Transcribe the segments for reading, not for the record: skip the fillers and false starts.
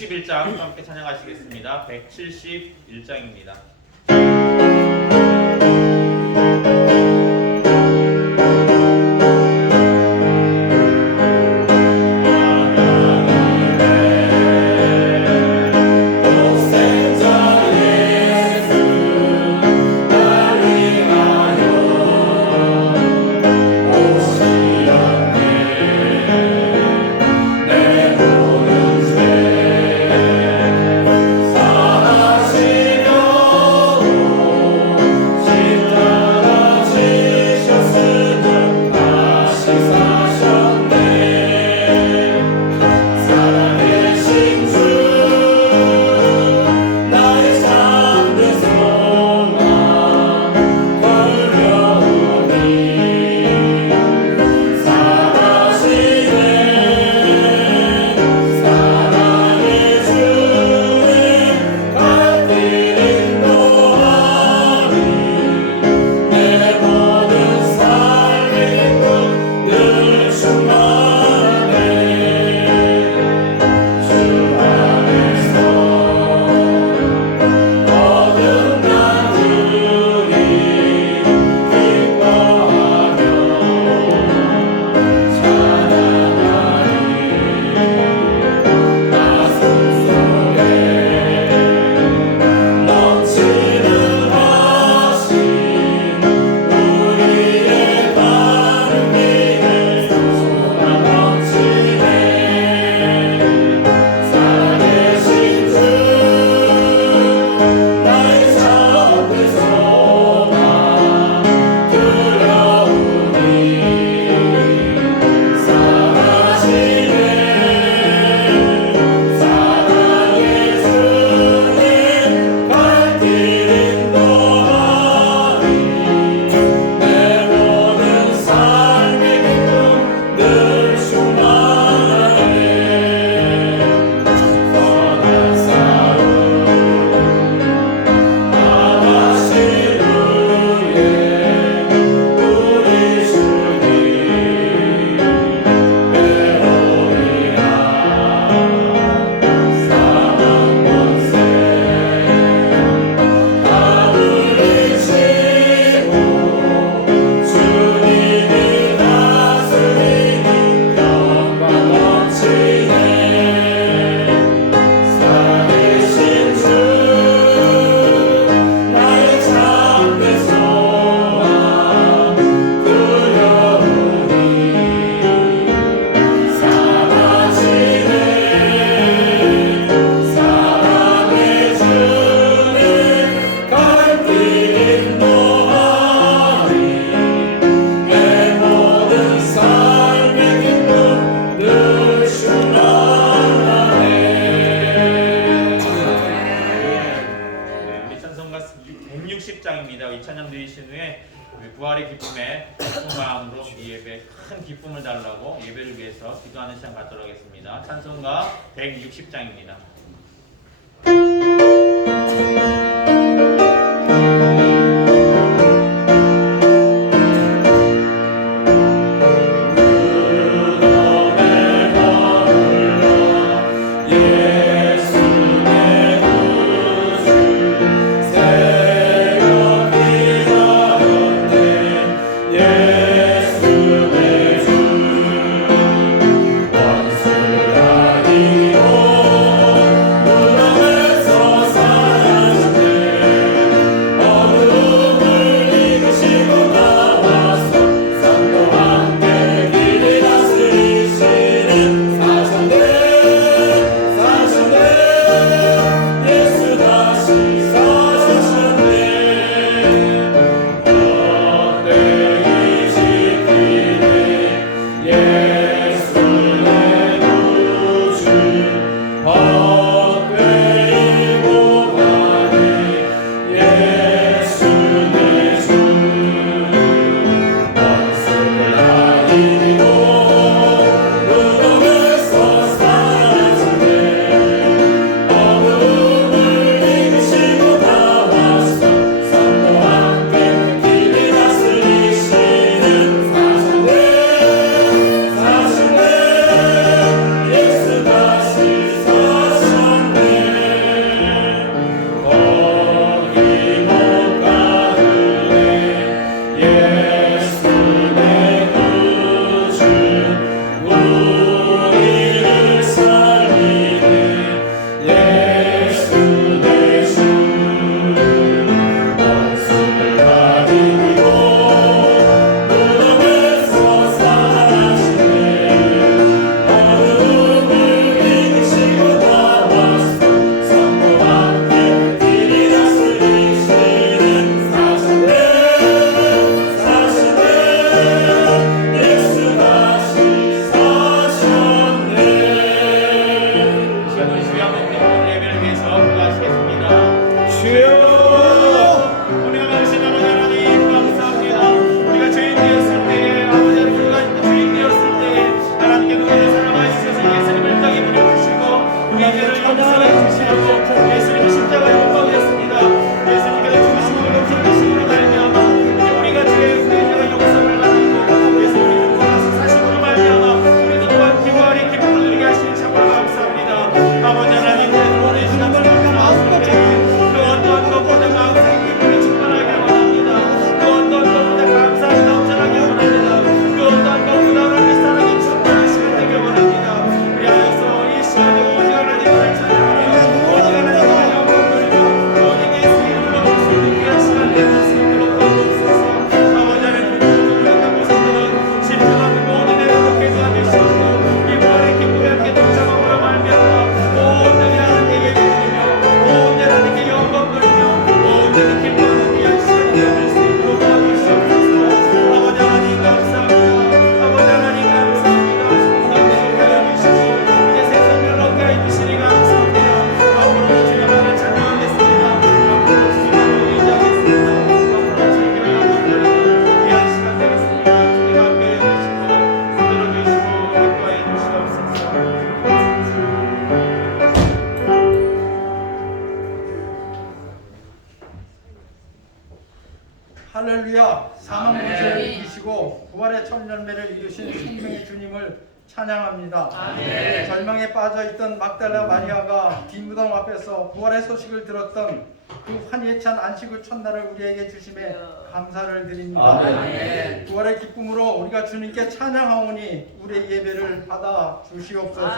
161장 함께 찬양하시겠습니다. 171장입니다. 이 찬양 드리신 후에 부활의 기쁨에 기쁜 마음으로 이 예배 큰 기쁨을 달라고 예배를 위해서 기도하는 시간 갖도록 하겠습니다. 찬송가 160장입니다. 사망 문제를 이기시고 부활의 첫 열매를 이루신 생명의 주님을 찬양합니다. 절망에 빠져있던 막달라 마리아가 뒷무덤 앞에서 부활의 소식을 들었던 그 환희에 찬 안식의 첫날을 우리에게 주심에 감사를 드립니다. 부활의 기쁨으로 우리가 주님께 찬양하오니 우리의 예배를 받아 주시옵소서.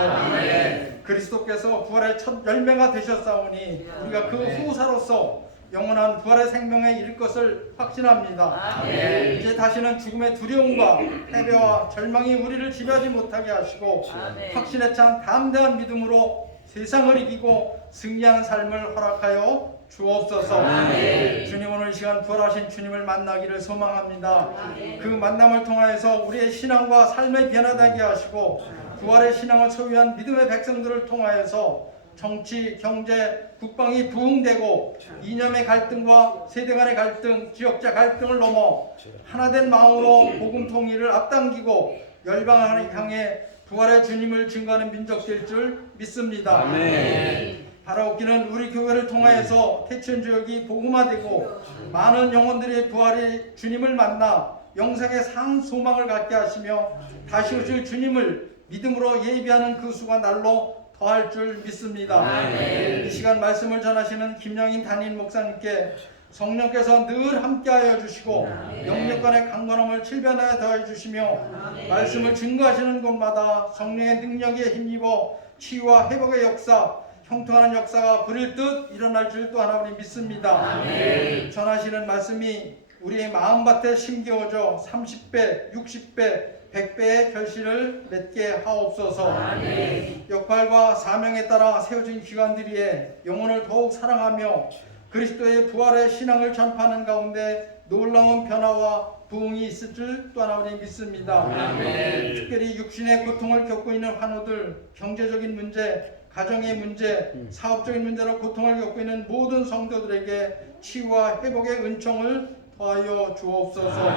그리스도께서 부활의 첫 열매가 되셨사오니 우리가 그 후사로서 영원한 부활의 생명에 이를 것을 확신합니다. 이제 다시는 죽음의 두려움과 패배와 절망이 우리를 지배하지 못하게 하시고 확신에 찬 담대한 믿음으로 세상을 이기고 승리하는 삶을 허락하여 주옵소서. 주님, 오늘 이 시간 부활하신 주님을 만나기를 소망합니다. 그 만남을 통하여서 우리의 신앙과 삶의 변화되게 하시고 부활의 신앙을 소유한 믿음의 백성들을 통하여서 정치, 경제, 국방이 부흥되고 이념의 갈등과 세대 간의 갈등, 지역자 갈등을 넘어 하나된 마음으로 복음 통일을 앞당기고 열방을 향해 부활의 주님을 증거하는 민족 될 줄 믿습니다. 바라옵기는 우리 교회를 통하여서 태천 지역이 복음화되고 많은 영혼들이 부활의 주님을 만나 영생의 상 소망을 갖게 하시며 다시 오실 주님을 믿음으로 예비하는 그 수가 날로 더할 줄 믿습니다. 이 시간 말씀을 전하시는 김영인 담임 목사님께 성령께서 늘 함께하여 주시고 영역간의 강건함을 칠변하여 더해 주시며 말씀을 증거하시는 곳마다 성령의 능력에 힘입어 치유와 회복의 역사, 형통하는 역사가 부릴 듯 일어날 줄 또 하나님 믿습니다. 전하시는 말씀이 우리의 마음밭에 심겨져 30배, 60배, 100배의 결실을 맺게 하옵소서. 역할과 사명에 따라 세워진 기관들이에 영혼을 더욱 사랑하며 그리스도의 부활의 신앙을 전파하는 가운데 놀라운 변화와 부흥이 있을 줄 또 하나님 믿습니다. 특별히 육신의 고통을 겪고 있는 환우들, 경제적인 문제, 가정의 문제, 사업적인 문제로 고통을 겪고 있는 모든 성도들에게 치유와 회복의 은총을 더하여 주옵소서.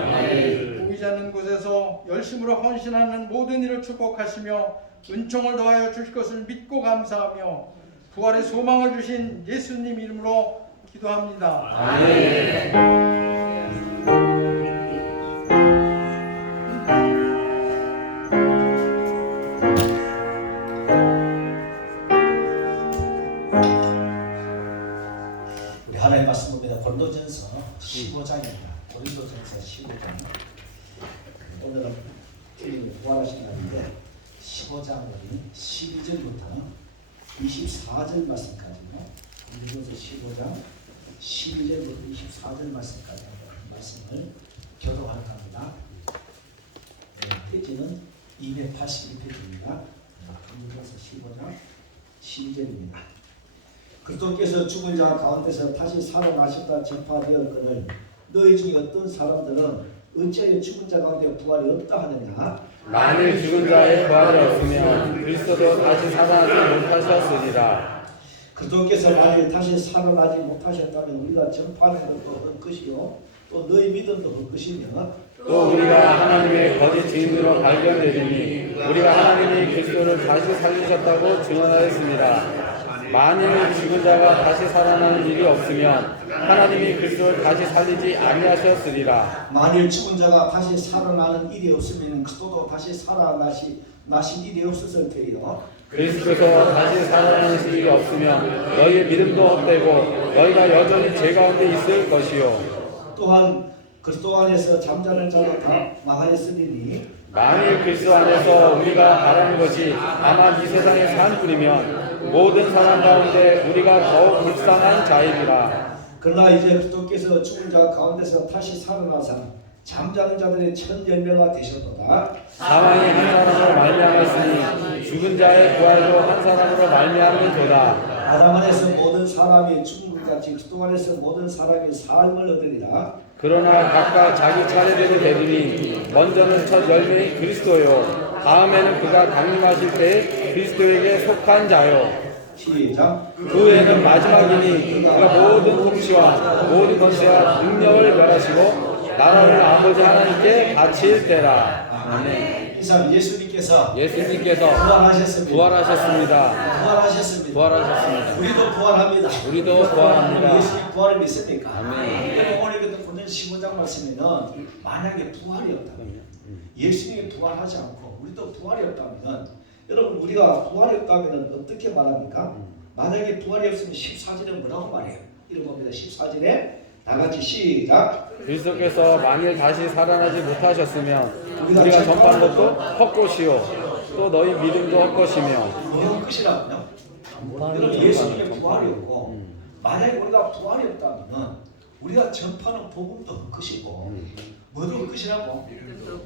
보이지 않는 곳에서 열심으로 헌신하는 모든 일을 축복하시며 은총을 더하여 주실 것을 믿고 감사하며 부활의 소망을 주신 예수님 이름으로 기도합니다. 우리 하나님 말씀 봅니다. 고린도전서 15장입니다. 고린도전서 15장. 오늘은 주님이 부활하신 날인데 15장은 12절부터 24절 말씀까지요. 고린도전서 15장 12절부터 24절 말씀까지 말씀을 교독할 겁니다. 페이지는 281페이지입니다. 고린도전서 15장 12절입니다. 그리스도께서 죽은 자 가운데서 다시 살아나셨다 전파되었거늘 너희 중에 어떤 사람들은 어찌하여 죽은 자 가운데 부활이 없다 하느냐. 만일 죽은 자의 부활이 없으면 그리스도도 다시 살아나지 못하셨으리라. 그리스도께서 만일 다시 살아나지 못하셨다면 우리가 전파하는 것도 헛것이요 또 너희 믿음도 헛것이며 또 우리가 하나님의 거짓 증인으로 발견되리니 우리가 하나님이 그리스도를 다시 살리셨다고 증언하였습니다. 만일 죽은 자가 다시 살아나는 일이 없으면 하나님이 그리스도를 다시 살리지 아니하셨으리라. 만일 죽은 자가 다시 살아나는 일이 없으면 그리스도도 다시 살아나신 일이 없었을 테이요. 그리스도께서 다시 살아나는 일이 없으면 너희의 믿음도 헛되고 너희가 여전히 죄 가운데 있을 것이요. 또한 그리스도 안에서 잠자는 자도 다 망하였으리니 만일 그리스도 안에서 우리가 바라는 것이 다만 이 세상의 산뿐이면 모든 사람 가운데 우리가 더욱 불쌍한 자이니라. 그러나 이제 그리스도께서 죽은 자 가운데서 다시 살아나사 잠자는 자들의 첫 열매가 되셨도다. 사망이 한 사람으로 말미암았으니 죽은 자의 부활도 한 사람으로 말미암는도다. 아담 안에서 모든 사람이 죽은 것 같이 그리스도 안에서 모든 사람이 삶을 얻으리라. 그러나 각각 자기 차례대로 되리니 먼저는 첫 열매인 그리스도요 다음에는 그가 강림하실 때에 그리스도에게 속한 자요. 시작. 그 후에는 마지막이니 그가 모든 통치와 모든 권세와 능력을 멸하시고 나라를 아버지 하나님께 바칠 때라. 아멘. 이상 예수님께서 부활하셨습니다. 부활하셨습니다. 우리도 부활합니다. 우리도 부활합니다. 예수님 부활을 믿습니까? 아멘. 여러분 오늘 같은 본전 15장 말씀에는 만약에 부활이 없다면 예수님이 부활하지 않고 우리도 부활이 없다면 여러분 우리가 부활이 없다면 어떻게 말합니까? 만약에 부활이 없으면 14절에 뭐라고 말해요? 읽어봅니다. 14절에 다 같이 시작. 그리스도께서 만일 다시 살아나지 못하셨으면 우리가 전파한 것도 헛것이요 또 너희 믿음도 헛것이며. 뭐가 끝이라고요? 여러분 예수님의 부활이 없고 만약에 우리가 부활이 없다면 우리가 전파하는 복음도 헛것이고 뭐도 헛것이라고?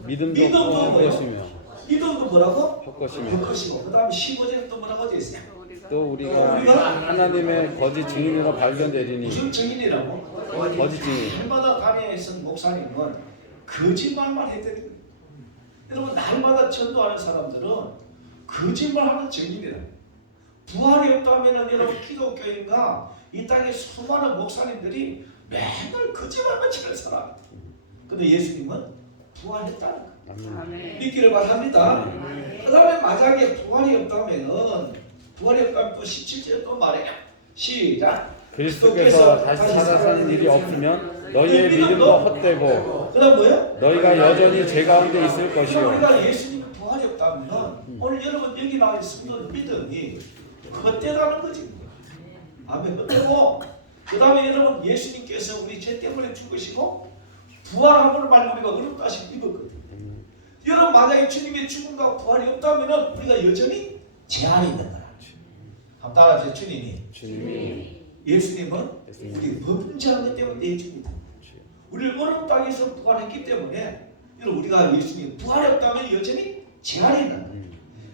믿음도 헛것이며. 믿음도 뭐라고? 헛것이며. 헛것이고 그 다음에 15절에 또 뭐라고 되어 있어요? 또 우리가 하나님의 거짓 증인으로 발견되리니. 무슨 증인이라고? 거짓 증인. 날마다 다니는 목사님은 거짓말만 해드리는 거예요. 여러분 날마다 전도하는 사람들은 거짓말하는 증인이라. 부활이 없다면 여러분 기독교인과 이 땅에 수많은 목사님들이 맨날 거짓말만 치는 사람. 근데 예수님은 부활했다는 거예요. 믿기를 바랍니다. 그 다음에 만약에 부활이 없다면 또 17절에 또 말해요. 시작. 그리스도께서 다시 살아사는 일이 없으면 너희의 믿음도 헛되고 그 다음 뭐예요? 너희가 여전히 죄 가운데 있을 것이요. 우리가 예수님이 부활이 없다면 오늘 여러분 여기 나와 있는 성도 믿음이 헛되다는 거지. 아멘. 헛되고 그 다음에 여러분 예수님께서 우리 죄 때문에 죽으시고 부활함을 말고 우리가 어렵다 하시고 입었거든요. 여러분 만약에 주님의 죽음과 부활이 없다면 우리가 여전히 죄 안에 있는 거라. 한번 따라하세요. 주님이 예수님은 우리 범죄한 것 때문에 내줍니다. 우리를 어려운 땅에서 부활했기 때문에 여러분 우리가 예수님 부활이 없다면 여전히 죄 안에 있는 거예요.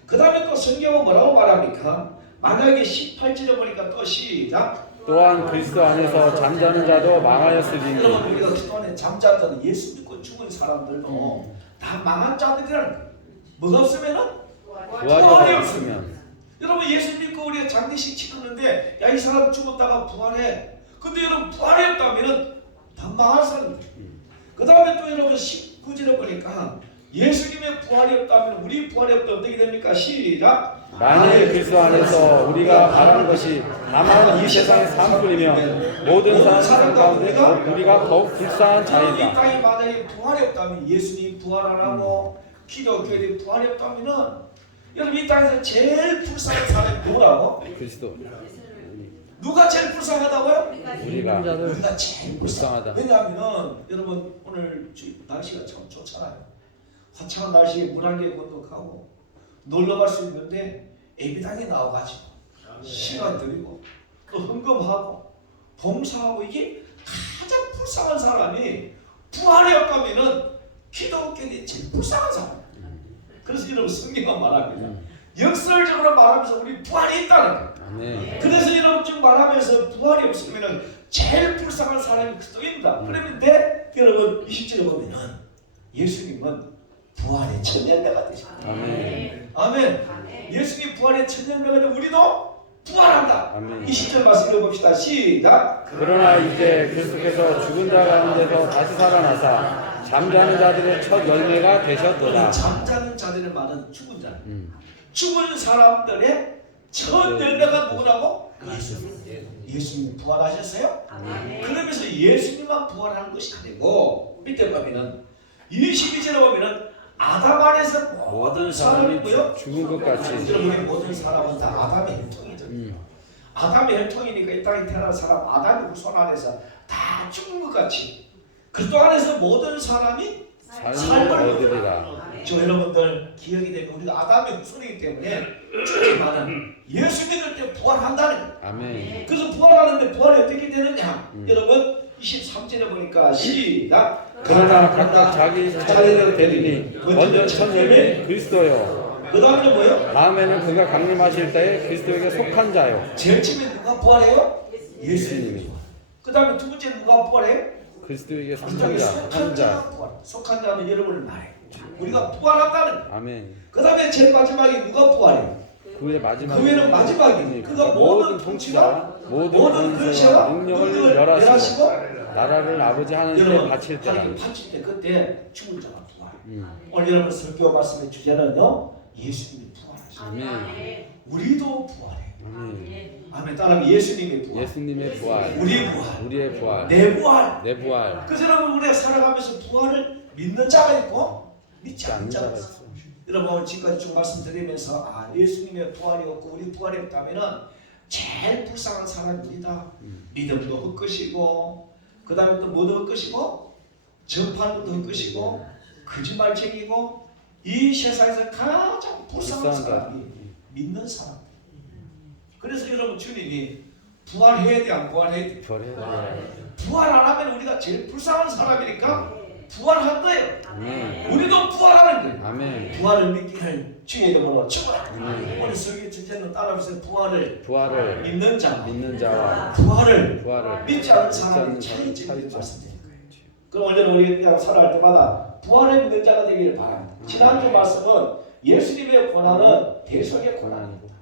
그 다음에 또 성경은 뭐라고 말합니까? 만약에 18절에 보니까 또 시작. 또한 그리스도 안에서 잠자는 자도 망하였으리니. 여러분 우리가 그동안에 잠자는 자는 예수 믿고 죽은 사람들도 다 망한 자들이라는 거예요. 뭐가 없으면은 부활이 없으면. 여러분 예수 믿고 우리가 장례식 치렀는데 야 이 사람 죽었다가 부활해. 근데 여러분 부활이 없다면은 다 망할 사람들. 그 다음에 또 여러분 19절에 보니까 예수님의 부활이 없다면 우리 부활이 없다면 어떻게 됩니까? 시작. 만일 그리스도 안에서 우리가 바라는 것이 다만 이 세상의 삶뿐이면 모든 사람 가운데 우리가 더욱 불쌍한 이 자이다. 땅에 만약에 부활이 없다면 예수님 부활 안 하고 기독교의 부활이 없다면은 여러분 이 땅에서 제일 불쌍한 사람이 누구라고? 그리스도. 누가 제일 불쌍하다고요? 우리가 제일 불쌍하다. 왜냐하면 여러분 오늘 날씨가 참 좋잖아요. 화창한 날씨에 물 한 개 건너가고 놀러 갈 수 있는데 예비당에 나와가지고 시간 들이고 또 헌금하고 봉사하고 이게 가장 불쌍한 사람이 부활이 없다면은 기독교인이 제일 불쌍한 사람. 그래서 여러분 성경은 말합니다. 역설적으로 말하면서 우리 부활이 있다는 거예요. 네. 그래서 여러분 지금 말하면서 부활이 없으면은 제일 불쌍한 사람이 그리스도입니다. 그런데 여러분 20절에 보면은 예수님은 부활의 첫 열매가 되십니다. 아멘. 아멘. 예수님 부활의 첫 열매가 되면 우리도 부활한다. 아멘. 20절 말씀 읽어봅시다. 시작. 그러나 이제 그리스도께서 죽은 자 가운데서 다시 살아나사 잠자는 자들의 첫 열매가 되셨도다. 잠자는 자들의 말은 죽은 자. 죽은 사람들의 첫 열매가 누구라고? 예수님 부활하셨어요? 그러면서 예수님만 부활하는 것이 아니고 밑에 보면은 22절에 보면은 아담 안에서 모든 사람이 뭐요? 죽은 것 같이. 여러분의 모든 사람은 다 아담의 혈통이죠. 아담의 혈통이니까 이 땅에 태어난 사람 아담의 후손 안에서 다 죽은 것 같이 그리스도 안에서 모든 사람이 삶을 얻으리라. 저 여러분들 기억이 되면 우리가 아담의 후손이기 때문에 죽지만은 예수 믿을 때 부활한다는 거예요. 아멘. 그래서 부활하는데 부활이 어떻게 되느냐? 여러분 23절에 보니까 시작. 그러나 각각 자기 차례대로 되리니 먼저 첫 열매 그리스도요. 그 다음에 뭐예요? 다음에는 그가 강림하실 때에 그리스도에게 속한 자요. 제일 처음에 누가 부활해요? 예수님이. 그 다음에 두 번째 누가 부활해요? 그리스도에게 속한 자, 한 자. 속한 자는 여러분을 말해. 우리가 부활한다는 거예요. 아멘. 그 다음에 제일 마지막에 누가 부활해요? 그 후에 마지막. 그 후에는 마지막이에요. 그가 모든 통치와 모든 근세와 능력을 멸하시고 나라를 아버지 하나님께 바칠 때라. 바칠 때 그때 죽은 자가 부활해요. 오늘 여러분 설교 말씀의 주제는요, 예수님이 부활하셨다. 아멘. 우리도 부활해. 아멘. 아멘. 따라하면 예수님의 부활. 예수님의 부활, 우리 부활. 우리의 부활, 내 부활. 내 부활. 그래서 여러분 우리가 살아가면서 부활을 믿는 자가 있고 믿지 않는 자가 있어. 여러분 지금까지 쭉 말씀드리면서 예수님의 부활이 없고 우리 부활이 없다면은 제일 불쌍한 사람이 우리다. 믿음도 헛것이고 그 다음에 또 뭐도 헛것이고 전파도 헛것이고 거짓말쟁이고 이 세상에서 가장 불쌍한 사람이 믿는 사람. 그래서 여러분 주님이 부활해야 돼, 안 부활해야 돼? 부활 안 하면 우리가 제일 불쌍한 사람이니까 부활한 거예요. 아멘. 우리도 부활하는 거예요. 아멘. 부활을 믿기를 주의 이름으로 축원합니다. 오늘 설교 주제는 따라하면서 부활을 부활을 믿는 자, 믿는 자와 부활을 부활을 믿지 않는 사람의 차이점을 말씀드린 거예요. 그럼 오늘 우리 그냥 살아갈 때마다 부활을 믿는 자가 되기를 바랍니다. 지난주 말씀은 예수님의 고난은 대속의 고난입니다.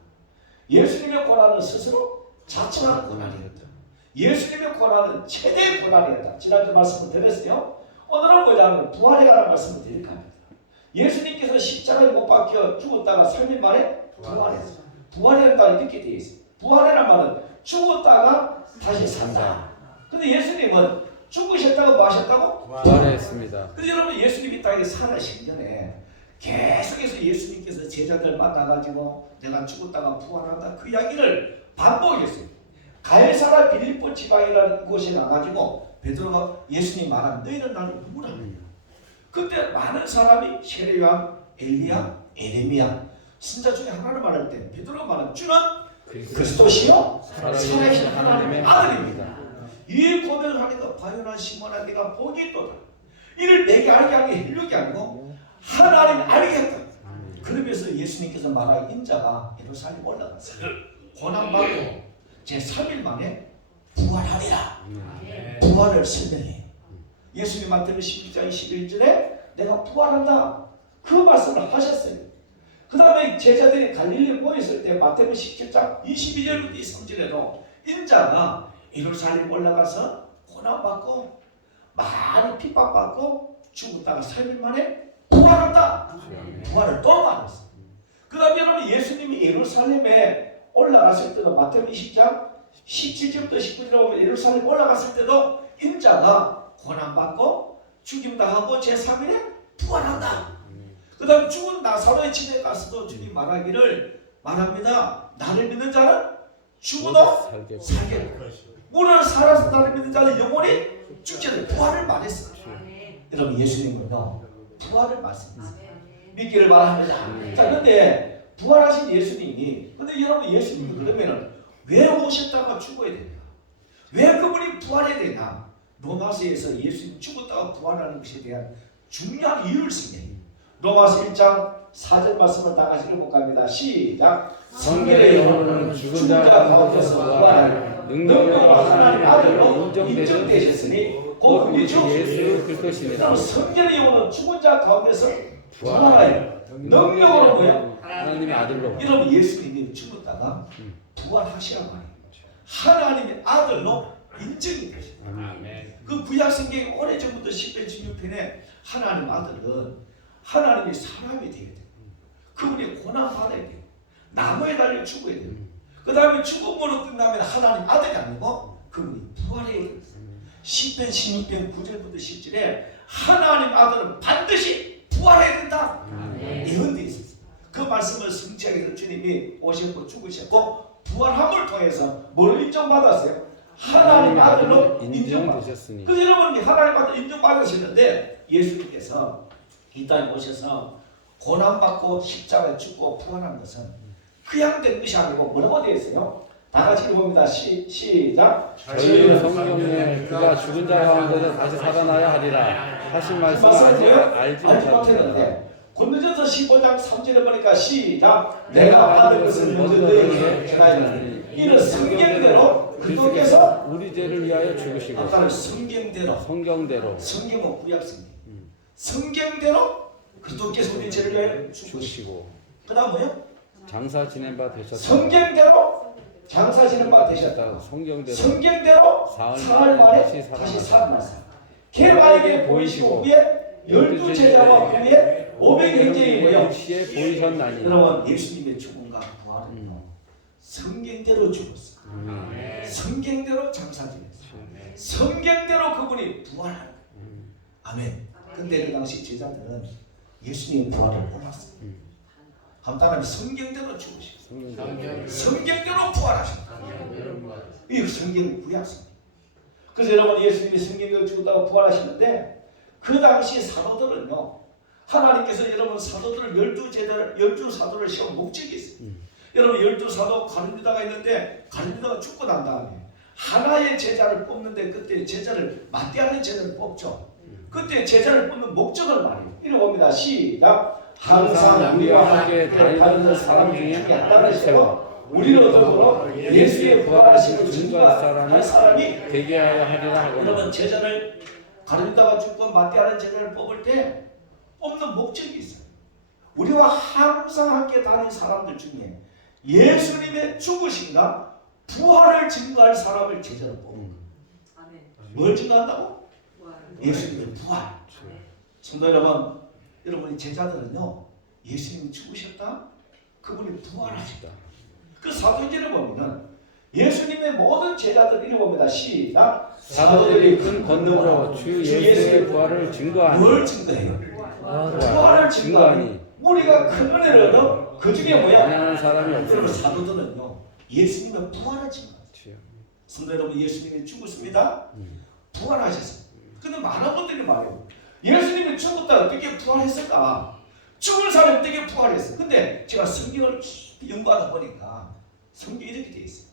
예수님의 고난은 스스로 자처한 고난이었다. 예수님의 고난은 최대의 고난이었다. 지난주 말씀을 드렸어요. 오늘은 뭐냐면 부활에 관한 말씀을 드릴까 합니다. 예수님께서 십자가에 못 박혀 죽었다가 3일 만에 부활했어요. 부활이라는 말이 듣게 되어 있어요. 부활이라는 말은 죽었다가 다시 산다. 근데 예수님은 죽으셨다고 뭐 하셨다고? 부활했습니다. 근데 여러분 예수님이 땅에 살아신 전에 계속해서 예수님께서 제자들 만나가지고 내가 죽었다가 부활한다 그 이야기를 반복했어요. 가이사라 빌립보 지방이라는 곳에 나가지고 베드로가 예수님 말한 너희는 나를 누구라? 그때 많은 사람이 세례요한, 엘리야, 에레미야 선자 중에 하나를 말할 때 베드로가 말한 주는 그리스도시요 살아계신 하나님의 아들입니다. 이 고백을 하니까 바요나 시몬아 네가 복이 있도다. 이를 내게 알게 하게 헬력이 아니고 하나님 알게 했다. 그러면서 예수님께서 말한 인자가 예루살렘 올라갔어요. 고난받고 제3일 만에 부활하리라. 부활을 설명해. 예수님 마태복음 12장 11절에 내가 부활한다. 그 말씀을 하셨어요. 그 다음에 제자들이 갈릴리에 모였을 때 마태복음 17장 22절부터 23절에도 인자가 예루살렘 올라가서 고난받고 많이 핍박받고 죽었다가 3일 만에 부활한다. 부활을 또 말했어요. 그 다음에 여러분 예수님이 예루살렘에 올라갔을 때도 마태복음 20장 17절부터 19절에 보면 예루살렘 올라갔을 때도 인자가 고난받고 죽임당하고 제3일에 부활한다. 그 다음 죽은 나사로의 집에 가서도 주님 말합니다. 나를 믿는 자는 죽어도 살게. 오늘 살아서 나를 믿는 자는 영원히 죽지 않는 부활을 말했어요. 여러분 예수님은요 부활을 말씀했어요. 믿기를 바랍니다. 자, 그런데 부활하신 예수님이 근데 여러분 예수님이 그러면은 왜 오셨다가 죽어야 되냐? 왜 그분이 부활해야 되냐? 로마서에서 예수님 죽었다가 부활하는 것에 대한 중요한 이유를 설명해요. 로마서 1장 4절 말씀을 다 같이 읽어볼까 합니다. 시작. 성경의 영혼은 죽은 자 가운데서 부활한 능력으로 하나님의 아들로 인정되셨으니 곧 우리 주 예수 그리스도시니라. 성경의 영혼은 죽은 자 가운데서 부활하여 능력으로 뭐야? 하나님의 아들로. 여러분 예수님이 죽었다가 부활하시란 말이에요. 하나님의 아들로 인정이 되시다. 그 구약 성경이 오래전부터 10편 16편에 하나님 아들은 하나님이 사람이 되어야 돼요. 그분이 고난받아야 돼요. 나무에 달려 죽어야 돼요. 그 다음에 죽음으로 끝나면 하나님 아들이 아니고 그분이 부활해야 돼요. 10편 16편 9절부터 10절에 하나님 아들은 반드시 부활해야 된다. 예언되어 있었어요. 그 말씀을 성취하기 위해서 주님이 오셨고 죽으셨고 부활함을 통해서 뭘 인정받았어요? 하나님 아들로 인정받으셨으니. 그래서 여러분이 하나님 아들 인정받으셨는데 예수님께서 이 땅에 오셔서 고난받고 십자가에 죽고 부활한 것은 그냥 된 것이 아니고 뭐라고 되어 있어요? 다 같이 읽어봅니다. 시작. 저희는 성경에 그가 죽은 자 가운데서 다시 살아나야 하리라 하신 말씀을 아직 알지 못하는데 고린도전서 15장 3절에 보니까 시작. 내가 받은 것을 먼저 너희에게 전하였느니 이는 성경대로 그리스도께서 우리 죄를 위하여 죽으시고 아까는 성경대로 성경은 구약성경 성경대로 그리스도께서 우리 죄를 위하여 죽으시고 그 다음 뭐요? 장사 지낸 바 되셨다. 성경대로 장사 지낸 바 되셨다. 성경대로 사흘 만에 다시 살아나사 개마에게 보이시고 후에 열두 제자와 그의 500형제의 모여 시에 보이셨나니. 여러분 예수님의 죽음과 부활은요 성경대로 죽었어요. 성경대로 장사 지냈어요. 성경대로 그분이 부활하는 거예요. 아멘. 근데 그 당시 제자들은 예수님의 부활을 몰랐어요. 한 사람이 성경대로 죽으시고 성경대로 부활하셨다. 이 성경은 구약성. 그래서 여러분 예수님이 성경대로 죽었다고 부활하시는데 그 당시 사도들은요 하나님께서 여러분 사도들을 12 사도를 세운 목적이 있어요. 여러분 12사도 가룟유다가 있는데 가룟유다가 죽고 난 다음에 하나의 제자를 뽑는데 그때 제자를 맞대하는 제자를 뽑죠. 그때 제자를 뽑는 목적을 말해요. 이리 봅니다. 시작. 항상 우리와 함께 다니는 사람 중에 하나를 세워 우리로 더불어 예수의 부활하심을 증거할 사람이 되게 하려 하리라 하거나. 여러분 제자를 가룟유다가 죽고 맞대하는 제자를 뽑을 때 뽑는 목적이 있어요. 우리와 항상 함께 다니는 사람들 중에 예수님의 죽으심과 부활을 증거할 사람을 제자로 뽑는 거예요. 뭘 증거한다고? 예수님의 부활. 성도 여러분, 여러분의 제자들은요 예수님이 죽으셨다, 그분이 부활하셨다. 그 사도행전을 보면은 예수님의 모든 제자들 이리 봅니다. 시작. 사도들이 큰 건너로 주 예수의 부활을 증거하니. 뭘 증거해요? 부활을 증거하니. 우리가 큰 은혜를 얻어 그 중에 뭐야? 다양한 사람이 여러분 없어요. 사도들은요 예수님의 부활을 증거해요. 성도 여러분 예수님이 죽었습니다. 부활하셨어요. 근데 많은 분들이 말해요. 예수님이 죽었다 어떻게 부활했을까? 죽은 사람이 어떻게 부활했어? 근데 제가 성경을 깊이 연구하다 보니까 성경이 이렇게 되어 있어요.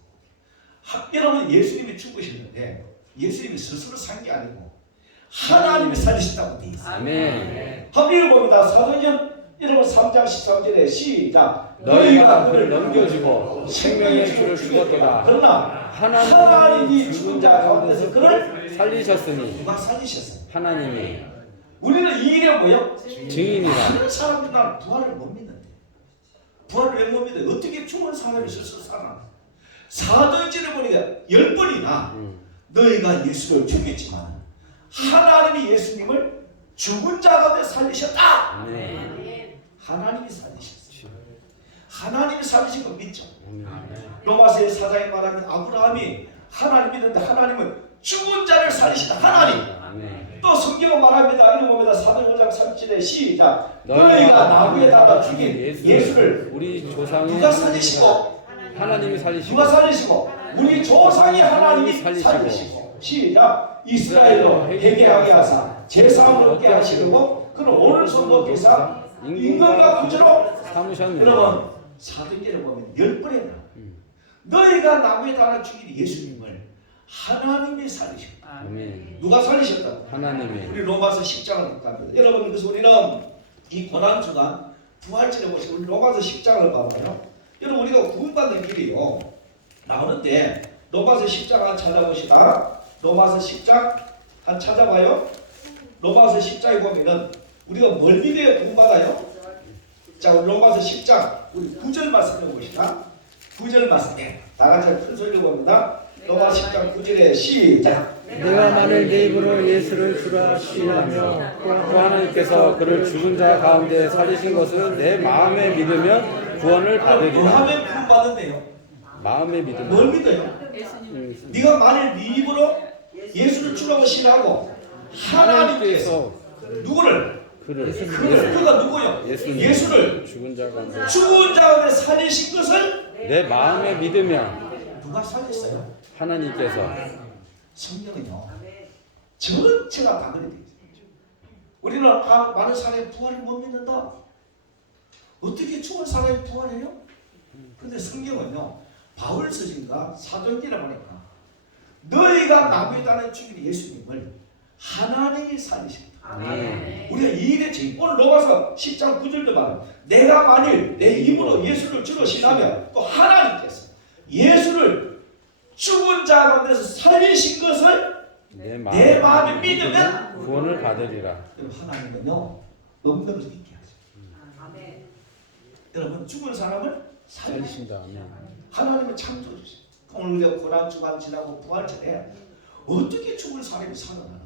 여러분 예수님이 죽으셨는데 예수님이 스스로 산 게 아니고 하나님이 살리셨다고 되어 있어요. 아멘. 한번 읽어봅니다. 사도행전 여러분 3장 13절에 시작. 너희가 그를 넘겨주고 생명의 주를 주었도다. 그러나 하나님이 죽은 자 가운데서 그를 살리셨으니. 누가 살리셨어요? 하나님이. 우리는 이 일에 뭐요? 증인이라. 다른 사람들 나는 부활을 못 믿는데. 부활을 왜 못 믿어요? 어떻게 죽은 사람이 스스로 살아나? 사도행전에 보니까 10번이나 너희가 예수를 죽였지만 하나님이 예수님을 죽은 자 가운데 살리셨다. 하나님이 살리셨어요. 하나님이 살리신 거 믿죠? 로마서의 사장이 말하는 아브라함이 하나님 믿는데 하나님은 죽은 자를 살리시다. 하나님. 또 성경은 말합니다. 이리 봅니다. 사도행전 5장 37에 시작. 너희가 나무에다가 죽인 예수를 우리 조상이 누가 살리시고 하나님이 살리시고. 누가 살리시고 우리 조상이 하나님이 살리시고 시작. 이스라엘로 회개하게 하사 제사함을 얻게 하시고 그는 오른손 높이사 임금과 구주로 삼으셨느니라. 여러분 사도행전을 보면 10번이나 너희가 나무에 달아 죽인 예수님을 하나님이 살리셨다. 아멘. 누가 살리셨다고? 하나님이. 우리 로마서 10장을 볼까요? 여러분 그래서 우리는 이 고난주간 부활절에 보시고 우리 로마서 10장을 봐봐요. 여러분 우리가 구원받는 길이요 나오는데 로마서 10장 한 찾아보시다. 로마서 10장 한 찾아봐요. 로마서 10장에 보면은 우리가 뭘 믿어야 구원받아요? 자 우리 로마서 10장 우리 9절만 살펴봅시다. 9절만 살펴. 다 같이 큰 소리로 봅니다. 로마서 10장 9절에 시작. 내가 만일 내 입으로 예수를 주라 시인하며 또 하나님께서 그를 죽은 자 가운데 살리신 것을 내 마음에 믿으면 구원을 뭐 받으리라. 하면 구원받는데요? 마음에 믿으면. 뭘 믿어요? 네가 만일 네 입으로 예수를 주라고 신하고 하나님께서 누구를? 그가 누구요? 예수를 죽은 자 가운데 죽은 자 가운데 살리신 것을 내 마음에 믿으면 누가 살렸어요? 하나님께서. 성경은요 전체가 다 그래 돼 있어요. 우리는 많은 사람이 부활을 못 믿는다. 어떻게 죽은 사람이 부활해요? 근데 성경은요 바울 서신과 사도행전에 보니까 너희가 나무에 달아 죽인 예수님을 하나님이 살리셨다. 우리가 이 일의 죄인 오늘 로마서 10장 9절도 말해요. 내가 만일 내 입으로 예수를 주로 신하면 또 하나님께서 예수를 죽은 자 가운데서 살리신 것을 내 마음에 믿으면 구원을 받으리라. 하나님은요 없는 것을 있게 하죠. 여러분 죽은 사람을 살리신다. 하나님은 창조주세요. 오늘 우리가 고난 주간 지나고 부활절에 어떻게 죽은 사람이 살아나나?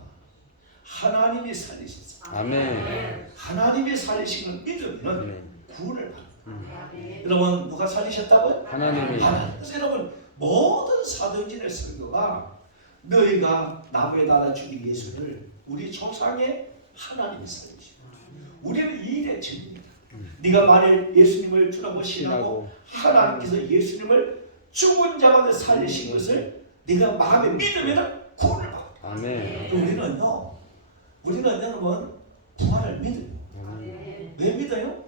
하나님이 살리셨어요. 아멘. 하나님이 살리시는 믿으면 아멘. 구원을 받는다. 여러분 누가 살리셨다고요? 하나님이. 하나님. 그래서 여러분 모든 사도행전의 설교가 너희가 나무에다 죽인 예수를 우리 조상의 하나님이 살리시고 우리는 이 일의 증인이다. 네가 만일 예수님을 주라고 신하고 하나님께서 예수님을 죽은 자 가운데 살리신 것을 네가 마음에 믿으면 구원을 받는다. 아멘. 우리는 여러분 부활을 믿어요. 왜 믿어요?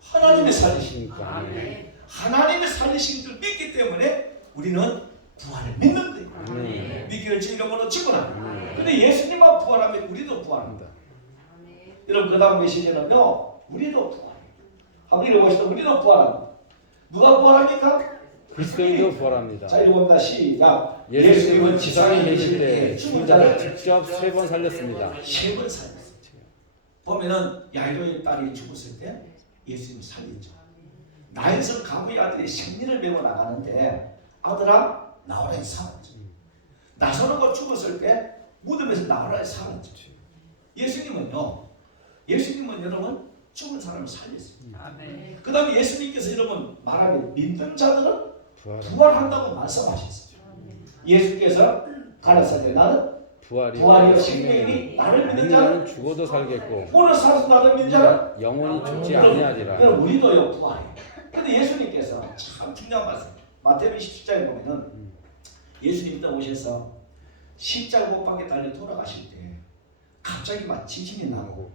하나님이 살리신 거. 아멘. 하나님의 살리신 줄 믿기 때문에 우리는 부활을 믿는 거예요. 아멘. 믿기를 주 이름으로 치고나. 근데 예수님만 부활하면 우리도 부활합니다. 여러분 그 다음 메시지는요. 우리도 부활해요. 한번 읽어보시죠. 우리도 부활합니다. 누가 부활합니까? 그리스도인도 부활합니다. 자 읽어봅니다. 시작. 예수님은 지상에 계실 때 죽은 자를 직접 3번 살렸습니다. 3번 살렸어요. 보면은 야이로의 딸이 죽었을 때 예수님이 살렸죠. 나인성 가부의 아들이 생리를 메고 나가는데 아들아 나오라 살았죠. 나사로가 죽었을 때 무덤에서 나오라 살았죠. 예수님은 여러분 죽은 사람을 살렸어요. 그 다음에 예수님께서 여러분 말하면 믿는 자들은 부활한다고 말씀하셨어요. 예수께서 가라사대 나는 부활이요 생명이니 나를 믿는 자는 죽어도 살겠고 오늘 살아서 나를 믿는 자는 영원히 죽지 아니하리라. 그럼 우리도요 부활이에요. 근데 예수님께서 참 중요한 말씀. 마태복음 17장에 보면은 예수님이 오셔서 십자가 못 박에 달려 돌아가실 때 갑자기 막 지진이 나고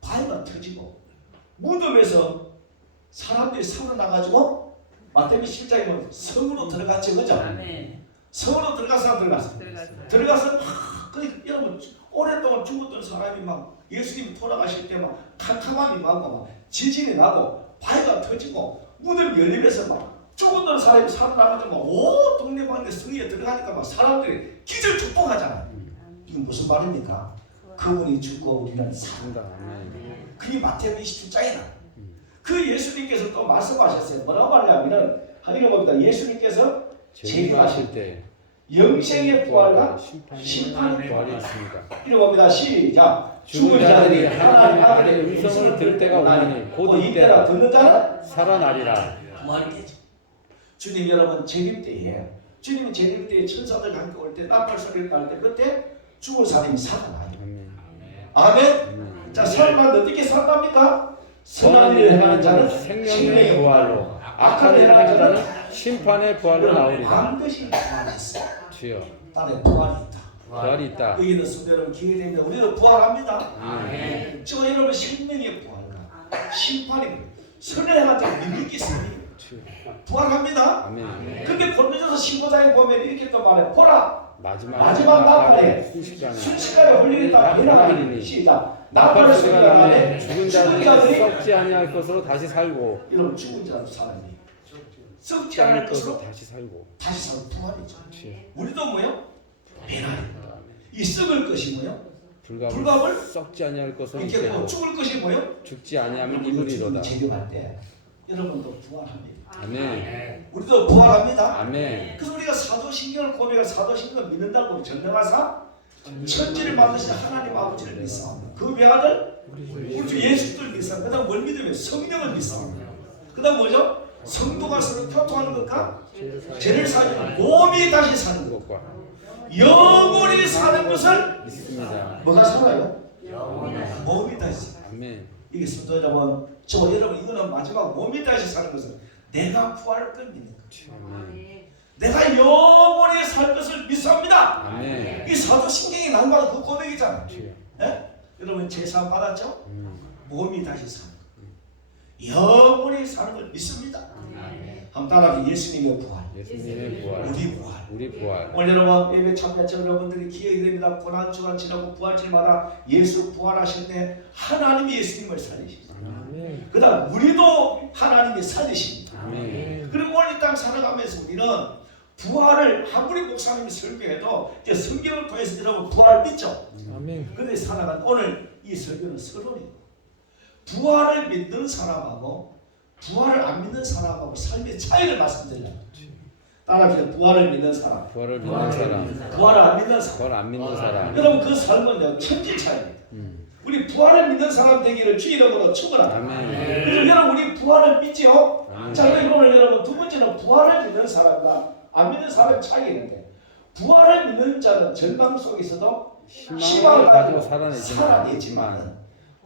바위가 터지고 무덤에서 사람들이 살아나가지고 마태복음 17장에 보면 성으로 들어갔죠, 그죠? 성으로 들어가서 막 여러분 오랫동안 죽었던 사람이 막 예수님이 돌아가실 때 막 캄캄함이 많고 막 지진이 나고 바위가 터지고 무덤 열리면서 막 죽었던 사람이 살아나가지고 온 동네방네 성에 들어가니까 막 사람들이 기절축복하잖아요. 이건 무슨 말입니까? 그분이 죽고 우리는 산다. 그게 마태복음 27장이다. 그 예수님께서 또 말씀하셨어요. 뭐라고 하냐면은 하늘에 봅니다. 예수님께서 재림하실 때 영생의 부활과 심판의 부활이 있습니다. 이래 봅니다. 시작. 죽은 자들이 하나님의 아들의 음성을 들을 때가 오나니 곧 이때라 듣는 자는 살아나리라. 부활이겠죠. 주님 여러분 재림 때에 주님은 재림 때에 천사들 함께 올 때 나팔 소리를 날 때 그때 죽은 사람이 살아나요. 아멘. 자 살만 어떻게 살아납니까? 선한 일을 행하는 자는 생명의 부활로 악한 일을 행하는 자는 심판의 부활로 나오리라. 반드시 부활했어요. 주여 딸에 부활이 있다. 부활이 있다. 여기 있는 성도 여러분 기회 되면 우리도 부활합니다. 저 여러분 생명의 부활과 심판의 부활. 선을 행하는 자는 믿는 게 있습니다. 부활합니다. 아멘. 근데 고린도전서 15장에 보면 이렇게 또 말해. 보라 마지막 나팔에 순식간에 홀리겠다. 일어나니 시작. 나팔 소리가 나네 죽은 자들이 썩지 아니할 것으로 다시 살고. 여러분 죽은 자도 사람이 썩지 않을 것으로 다시 살고. 다시 살고 부활이죠. 우리도 뭐요? 배나리. 이 썩을 것이 뭐요? 불갑을 썩지 아니할 것으로 이렇게 뭐 죽을 것이 뭐요? 죽지 아니하면 이루리로다. 재림할 때 여러분도 부활합니다. 아멘. 우리도 부활합니다. 아멘. 그래서 우리가 사도신경을 고백해 사도신경을 믿는다고 전능하사 천지를 만드신 하나님 아버지를 믿습니다. 그 외아들 우리 주 예수를 믿습니다. 그 다음 뭘 믿으면 성령을 믿습니다. 그 다음 뭐죠? 성도가 서로 교통하는 것과 죄를 사하는 몸이 다시 사는 것과 영원히 사는 것을 믿습니다. 뭐가 살아요? 몸이 다시 살아요. 아멘. 이게 성도 여러분, 저 여러분 이거는 마지막 몸이 다시 사는 것은 내가 부활할 걸 믿는 거죠. 내가 영원히 살 것을 믿습니다. 아멘. 이 사도신경이 날마다 그 고백이잖아요. 예? 여러분 제사 받았죠? 몸이 다시 사는 거. 영원히 사는 걸 믿습니다. 한번 따라하기 예수님의 부활. 예수님의 부활. 우리 부활. 우리 부활. 오늘 여러분 예배 참여자 여러분들이 기억이 됩니다. 고난주간 지나고 부활절마다 예수 부활하실 때 하나님이 예수님을 살리십니다. 그 다음 우리도 하나님이 살리십니다. 그리고 오늘 이 땅 살아가면서 우리는 부활을 아무리 목사님이 설교해도 이제 성경을 통해서 여러분 부활을 믿죠. 그런데 살아간 오늘 이 설교는 서론이고 부활을 믿는 사람하고 부활을 안 믿는 사람하고 삶의 차이를 말씀드려요. 따라합시다. 부활을 믿는 사람. 부활을 믿는 사람, 부활을 안 믿는 사람. 부활 안 믿는 사람. 여러분 그 삶은 천지차이입니다. 우리 부활을 믿는 사람 되기를 주 이름으로 축원합니다. 아멘. 그래서 여러분 우리 부활을 믿지요? 아멘. 자, 그럼 오늘 여러분 두 번째는 부활을 믿는 사람과 안 믿는 사람의 차이가 있는데, 부활을 믿는 자는 절망 속에서도 희망을 가지고 살아내지만 살아내지만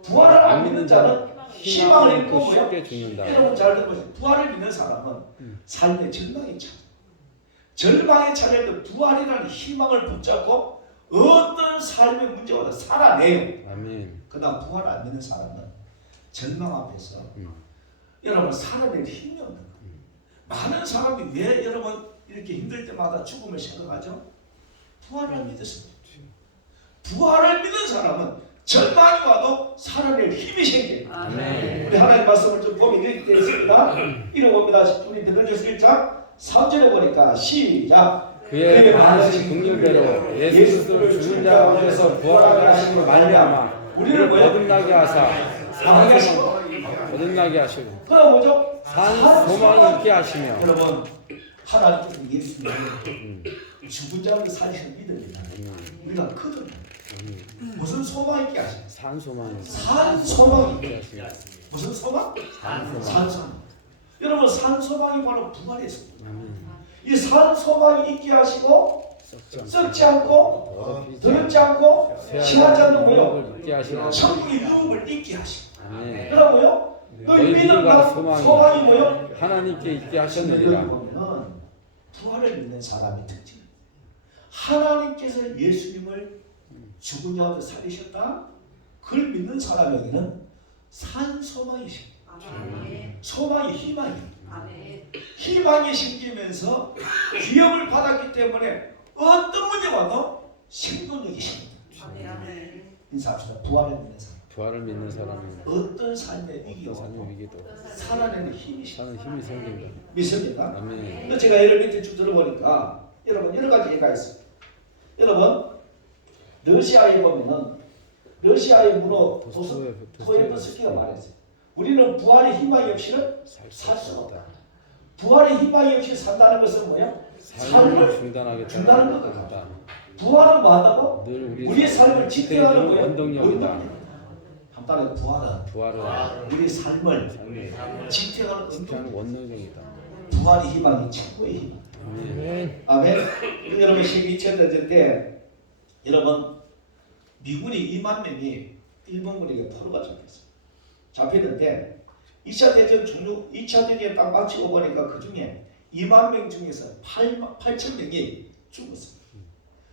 부활을 안 믿는 자는 희망을 잃고 뭐요? 쉽게 죽는다. 여러분 잘 들어보세요. 부활을 믿는 사람은 삶의 절망에 차요. 절망에 차릴 때 부활이라는 희망을 붙잡고 어떤 삶의 문제보다 살아내요. 아멘. 그다음 부활을 안 믿는 사람은 절망 앞에서 여러분 살아낼 힘이 없는 거예요. 많은 사람이 왜 여러분 이렇게 힘들 때마다 죽음을 생각하죠? 부활을 안 믿었습니다. 부활을 믿는 사람은 절망이 와도 살아낼 힘이 생겨요. 아멘. 우리 하나님 말씀을 좀 보면 이렇게 되어 있습니다. 읽어봅니다. 우리 베드로전서 1장 3절에 보니까 시작. 그의 많으신 긍휼대로 예수 그리스도를 죽은 자 가운데서 부활하게 하심으로 말미암아 우리를 거듭나게 하사 산 소망 거듭나게 하시고 그럼 뭐죠? 산 소망이 있게 하시며. 여러분 하나님께서 예수님을 죽은 자를 살리시는 믿음이다. 우리가 거듭나. 무슨 소망 있게 하시냐? 산 소망이 산 소망이 있게 있게 하시며. 무슨 소망? 산 소망. 산 소망. 여러분 산 소망이 바로 부활이었습니다. 아멘. 이 산 소망이 있게 하시고 썩지 않고 더럽지 않고 시하지 않는 뭐요? 있게 하시고 천국의 유업을 있게 하시고. 아멘. 그러고요. 너희 믿음과 소망이 뭐요? 하나님께 있게 하셨느니라. 여기 보면 부활을 믿는 사람의 특징. 하나님께서 예수님을 죽은 자로 살리셨다. 그걸 믿는 사람에게는 산 소망이십니다. 소망이 희망이에요. 희망이 생기면서 위협을 받았기 때문에 어떤 문제 와도 생존력이십니다. 인사합시다. 부활을 믿는 사람. 부활을 믿는 사람은 어떤 삶의 위기와 어떤 삶의 위기도 살아내는 힘이십니다. 사는 힘이 생긴다. 믿습니까? 아멘. 근데 제가 예를 밑에 쭉 들어보니까 여러분 여러 가지 얘기가 있습니다. 여러분 러시아에 보면은 러시아의 문호 도스토옙스키가 말했어요. 우리는 부활의 희망이 없이는 살 수 없다. 부활의 희망이 없이 산다는 것은 뭐예요? 삶을 중단하는 것 같다. 부활은 뭐 한다고? 늘 우리의 삶을 지탱하는 거예요. 원동력이다. 한따라 부활은 우리의 삶을 지탱하는 지탱하는 운동. 원동력이다. 부활의 희망이 최고의 희망. 아멘. 아멘. 여러분 12차 때 여러분 미군이 2만 명이 일본군에게 포로가 잡혔어요. 잡혔는데 2차 대전 종료 2차 대전 딱 마치고 보니까 그 중에 2만 명 중에서 8천 명이 죽었어요.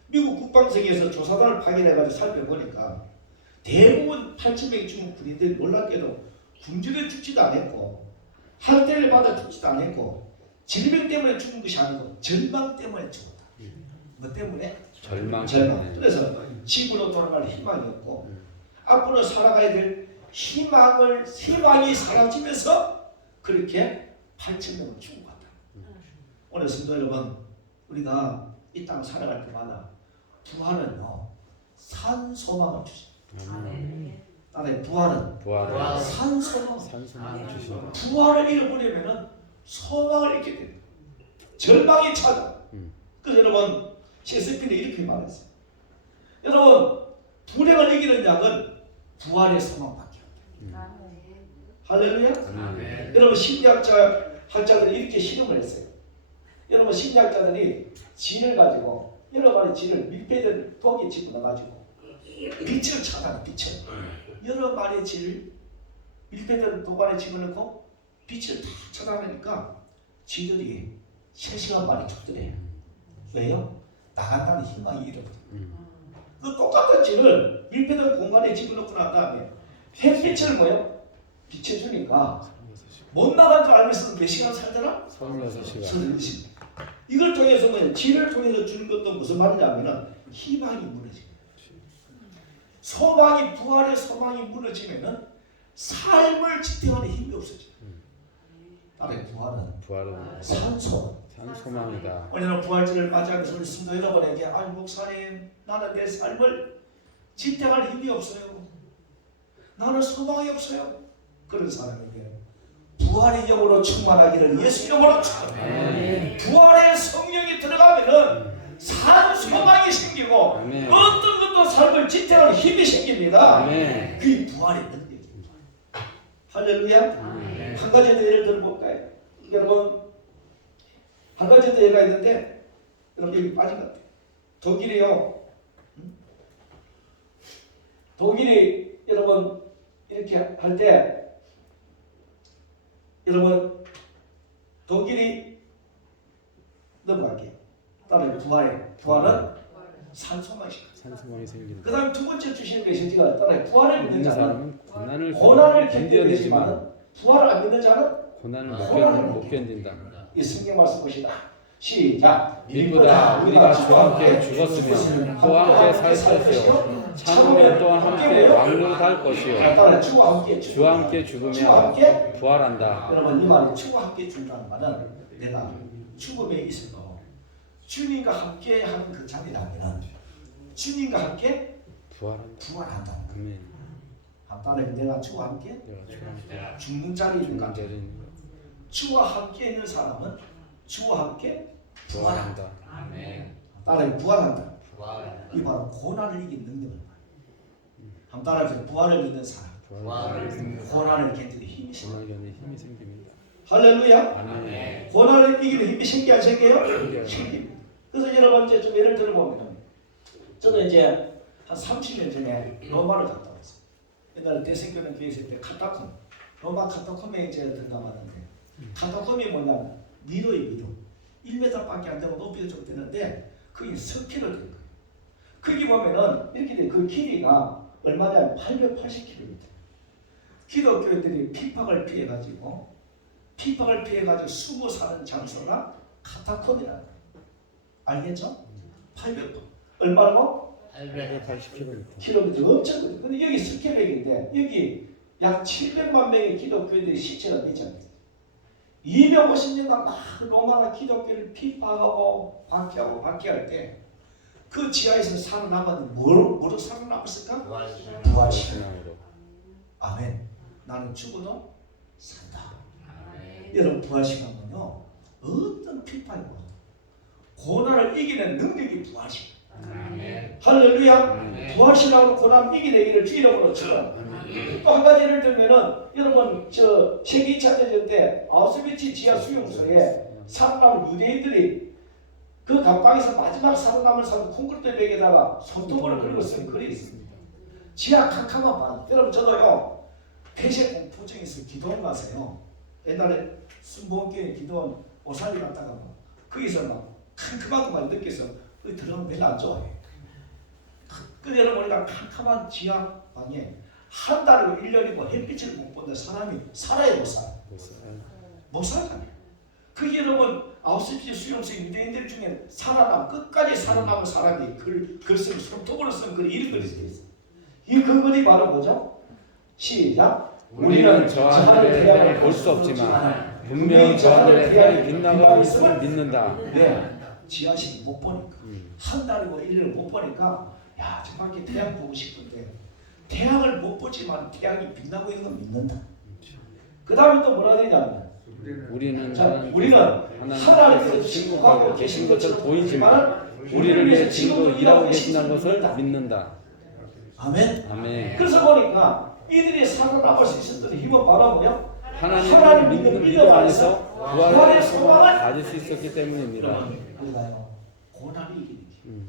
미국 국방성에서 조사단을 파견해가지고 살펴보니까 대부분 8천 명이 죽은 군인들이 놀랍게도 굶주려 죽지도 않았고 학대를 받아 죽지도 않았고 질병 때문에 죽은 것이 아니고 절망 때문에 죽었다. 뭐 때문에? 절망. 그래서 집으로 돌아갈 희망이 없고 앞으로 살아가야 될 희망이 사라지면서 그렇게 8천 명을 죽은 것 같다. 오늘 성도 여러분, 우리가 이 땅 살아갈 때마다 부활은요 산 소망을 주십니다. 나의 부활은 산 소망을 주신다. 부활을 잃어버리면은 소망을 잃게 됩니다. 절망이 찾아. 그래서 여러분 셰익스피어는 이렇게 말했어요. 여러분 불행을 이기는 약은 부활의 소망밖에 없다. 할렐루야. 여러분 심리학자들이 이렇게 실험을 했어요. 여러분 심리학자들이 진을 가지고 여러 가지 진을 밀폐된 독에 집어넣어가지고 빛을 찾아내. 빛을 여러 마리의 진을 밀폐된 독 안에 집어넣고 빛을 다 찾아내니까 쥐들이 3시간 만에 죽더래요. 왜요? 나간다는 희망이 잃어버려. 그 똑같은 쥐를 밀폐된 공간에 집어넣고 난 다음에 햇빛을 뭐요? 비춰주니까 못 나간 줄 알면서 몇 시간 살더라? 36시간. 36시간. 이걸 통해서 뭐예요? 쥐를 통해서 주는 것도 무슨 말이냐면은 희망이 무너지고 소망이 부활의 소망이 무너지면은 삶을 지탱하는 힘이 없어져. 나의 부활은 산소망이다. 오늘은 부활절을 맞이하면서 우리 성도 여러분에게 아유 목사님 나는 내 삶을 지탱할 힘이 없어요. 나는 소망이 없어요. 그런 사람에게 부활의 영으로 충만하기를 예수 이름으로 축원합니다. 부활의 성령이 들어가면은 산 소망이 생기고 아멘. 어떤 것도 삶을 지탱할 힘이 생깁니다. 아멘. 그게 부활의 능력입니다. 할렐루야. 한 가지 더 예를 들어볼까요? 여러분 한 가지 더 예가 있는데 여러분 여기 빠진 것 같아요. 독일이요. 독일이 여러분 이렇게 할 때 여러분 독일이 넘어갈게요. 따라요. 부활은 산소망이죠. 산소망이 생긴다. 그 다음에 두 번째 주시는 것이 제가 따라요. 부활을 믿는 믿는 자는 사람은 고난을 견뎌내지만 견뎌내지만 부활을 안 믿는 자는 고난을 고난을 못 견딘다. 이 성경 말씀 보시다. 시작. 이보다 우리가 주와 함께 죽었으면 그와 함께 살았으며 참으면 또한 함께 왕노할 것이요 따라 주와 함께 주와 함께 죽으며 주와 함께 부활한다. 여러분 이 말이 주와 함께 죽는다는 말은 내가 죽음에 있어도 주님과 함께 하는 그 자리라면 주님과 함께 부활한다. 부활한다. 아멘. 따라 내가 주와 함께 내가 주와 함께 죽는 자리에 있는 것 같아요. 자리에 주와 함께 있는 사람은 주와 함께 부활한다. 따라 부활한다. 이 바로 고난을 이긴 능력을 말해요. 한번 따라해보세요. 부활을 믿는 사람. 고난을 견디는 힘이 생겨. 고난을 견디는 힘이 생깁니다. 할렐루야. 아멘. 고난을 이기는 힘이 생기 안 생겨요? 생겨요. 생깁니다. 그래서 여러분 이제 좀 예를 들어보면 저는 이제 한 30년 전에 로마를 갔다 왔어요. 옛날에 대생교는 교회 있을 때 카타콤, 로마 카타콤에 이제 들어가봤는데 카타콤이 뭐냐면 미로의 미로 1m밖에 안 되고 높이도 좀 되는데 그게 석회로 된 거예요. 거기 보면은 이렇게 돼. 그 길이가 얼마냐 880km. 기독교인들이 핍박을 피해가지고 숨어 사는 장소가 카타콤이라는 거예요. 알겠죠? 800번. 얼마고? 880km. 킬로미터 엄청 거예요. 근데 여기 석회백인데 여기 약 700만 명의 기독교인들이 시체가 있잖아요. 250년간 막 로마가 기독교를 핍박하고 박해할 때 그 지하에서 살아남았는데 뭐로 살아남았을까? 부활신앙으로. 아멘. 나는 죽어도 산다. 여러분 부활신앙은요 어떤 핍박이고 고난을 이기는 능력이 부활신. 할렐루야. 부활신앙으로 고난 이기내기를 주 이름으로 축원합니다. 또 한 가지 예를 들면은 여러분 저 세계 2차 대전 때 아우슈비츠 지하 수용소에 살아남은 유대인들이 그 감방에서 마지막 살아남은 사람 콘크리트 벽에다가 손톱을 걸고 쓴 글이 있습니다. 지하 캄캄한 방. 여러분 저도요 폐쇄 공포증에서 기도원 가서요 옛날에 순복음교회 기도원 오살리 갔다가 막 거기서 막 캄캄한 것만 느껴서 거기 들어가면 별로 안 좋아해. 그 여러분 우리가 캄캄한 지하 방에 한 달이고 1년이고 햇빛을 못 보는데 사람이 살아야 못 살아. 못 살잖아요. 그게 여러분 아우슈비츠 수용소 유대인들 중에 끝까지 살아남은 사람이 글 쓰고 손톱으로 쓴 글이 이런 글이 있어요. 이 그 글이 바로 뭐죠? 시작. 우리는 저 하늘의 태양을 볼 수 없지만 분명히 저 하늘의 태양이 빛나고 있음을 믿는다. 네. 지하실 못 보니까 한 달이고 1년을 못 보니까 야 저 밖에 태양 보고 싶은데 태양을 못 보지만 태양이 빛나고 있는 건 믿는다. 그 다음에 또 뭐라 되냐면 우리는 하나님께서 친구하고 계신 것처럼 보이지만 우리를 위해 지금도 일하고 계신다는 것을 믿는다. 아멘. 아멘. 그래서 보니까 이들이 살아남을 수 있었던 힘은 바로 뭐요? 하나님을 믿는 믿음 안에서 부활의 소망을 가질 수 있었기 때문입니다. 우리가요 고난을 이기는 길,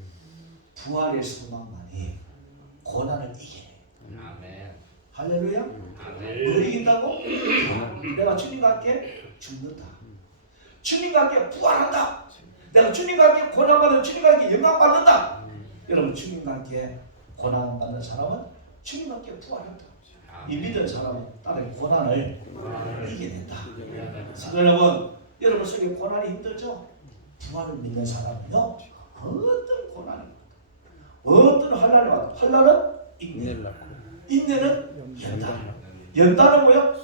부활의 소망만이 고난을 이기네. 할렐루야. 뭘 이긴다고? 내가 주님과 함께 죽는다. 주님과 함께 부활한다. 내가 주님과 함께 고난받는 주님과 함께 영광받는다. 여러분 주님과 함께 고난받는 사람은 주님과 함께 부활한다. 이 믿은 사람은 다른 고난을 이겨낸다. 여러분 속에 고난이 힘들죠? 부활을 믿는 사람은요 어떤 고난이 어떤 환난이 와도 환난은 인내, 인내는 연단은 뭐야?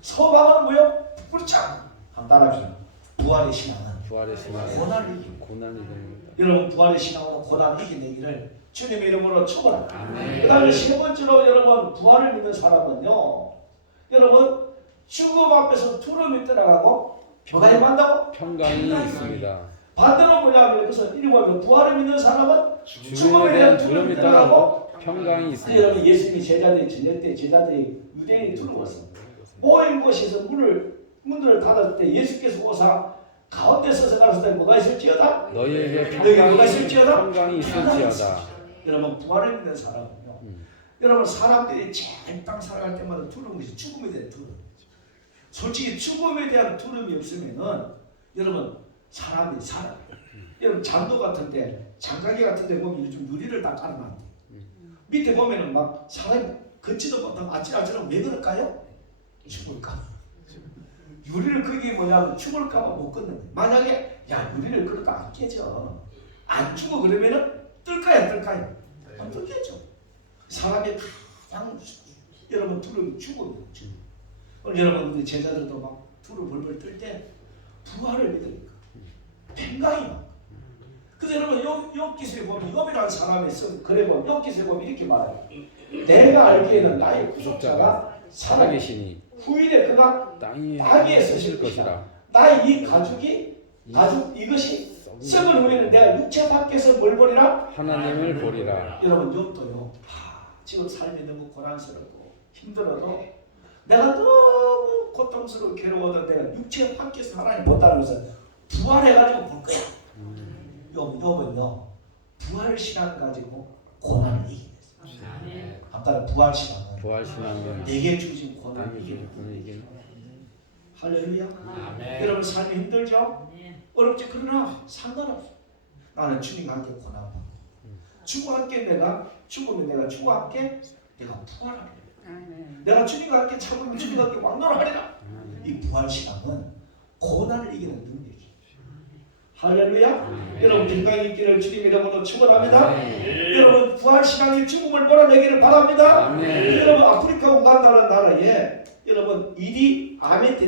소망은 뭐야? 불장. 따라합시다. 부활의 신앙은 고난을 이깁니다. 여러분 부활의 신앙으로 고난을 이기내기를 주님의 이름으로 축원합니다. 그 다음에 세 번째로 여러분 부활을 믿는 사람은요 여러분 죽음 앞에서 두려움이 떠나가고 뭐가 임한다고? 평강이 있습니다. 반대로 뭐냐면 그래서 이리 보면 부활을 믿는 사람은 죽음에 대한 두려움이 떠나고 평강이 있습니다. 여러분 예수님이 제자들이 저녁 때 제자들이 유대인이 두려웠어. 모인 곳에서 문을 닫을 때 예수께서 오사 가운데 서서 가르쳤다. 뭐가 있을지어다? 너희에게 뭐가 있을지어다? 평강이 있을지어다. 여러분 부활을 믿는 사람은요. 여러분 사람들이 제일 땅 살아갈 때마다 두려운 것이 죽음에 대한 두려움. 솔직히 죽음에 대한 두려움이 없으면은 여러분 사람이 살아요. 여러분 장도 같은데 장가게 같은데 보면 요즘 유리를 다 깔아놨대. 밑에 보면은 막 사람이 걷지도 못하고 아찔아찔하고 왜 그럴까요? 죽을까? 유리를 그게 뭐냐면 죽을까봐 못 걷는 거예요. 만약에 야 유리를 그러다 안 깨져. 안 죽어 그러면은 뜰까요? 안 뜰겠죠. 사람이 가장 여러분 두려움이 죽어요. 오늘 여러분 우리 제자들도 막 두루 벌벌 떨 때 부활을 믿으니까 평강이 막. 그래서 여러분 욥기서에 보면 욥이라는 사람의 그래 보면 욥기서에 보면 이렇게 말해요. 내가 알기에는 나의 구속자가 살아계시니 후일에 그가 땅에 서실 것이라. 나의 이 가죽 이것이 썩은 후에는 내가 육체 밖에서 뭘 보리라? 하나님을 보리라. 여러분 욥도요. 지금 삶이 너무 고난스럽고 힘들어도 내가 너무 고통스럽고 괴로워도 내가 육체 밖에서 하나님 본다는 것은 부활해가지고 볼 거야. 욥은요 부활 신앙 가지고 고난을 이기겠어요. 앞따라 부활 신앙은 내게 주신 고난을 이기는. 할렐루야. 여러분 삶이 힘들죠? 어렵지. 그러나 상관없어. 나는 주님과 함께 고난받고 주와 함께 내가 죽으면 내가 주와 함께 내가 부활하리라. 내가 주님과 함께 참으면 주님과 함께 왕노하리라. 이 부활 신앙은 고난을 이기는 능력이에요. 할렐루야. 여러분 평강이 있기를 주님 이름으로 축원합니다. 여러분 부활 신앙이 죽음을 몰아내기를 바랍니다. 여러분 아프리카 우간다라는 나라에 여러분 이디 아멘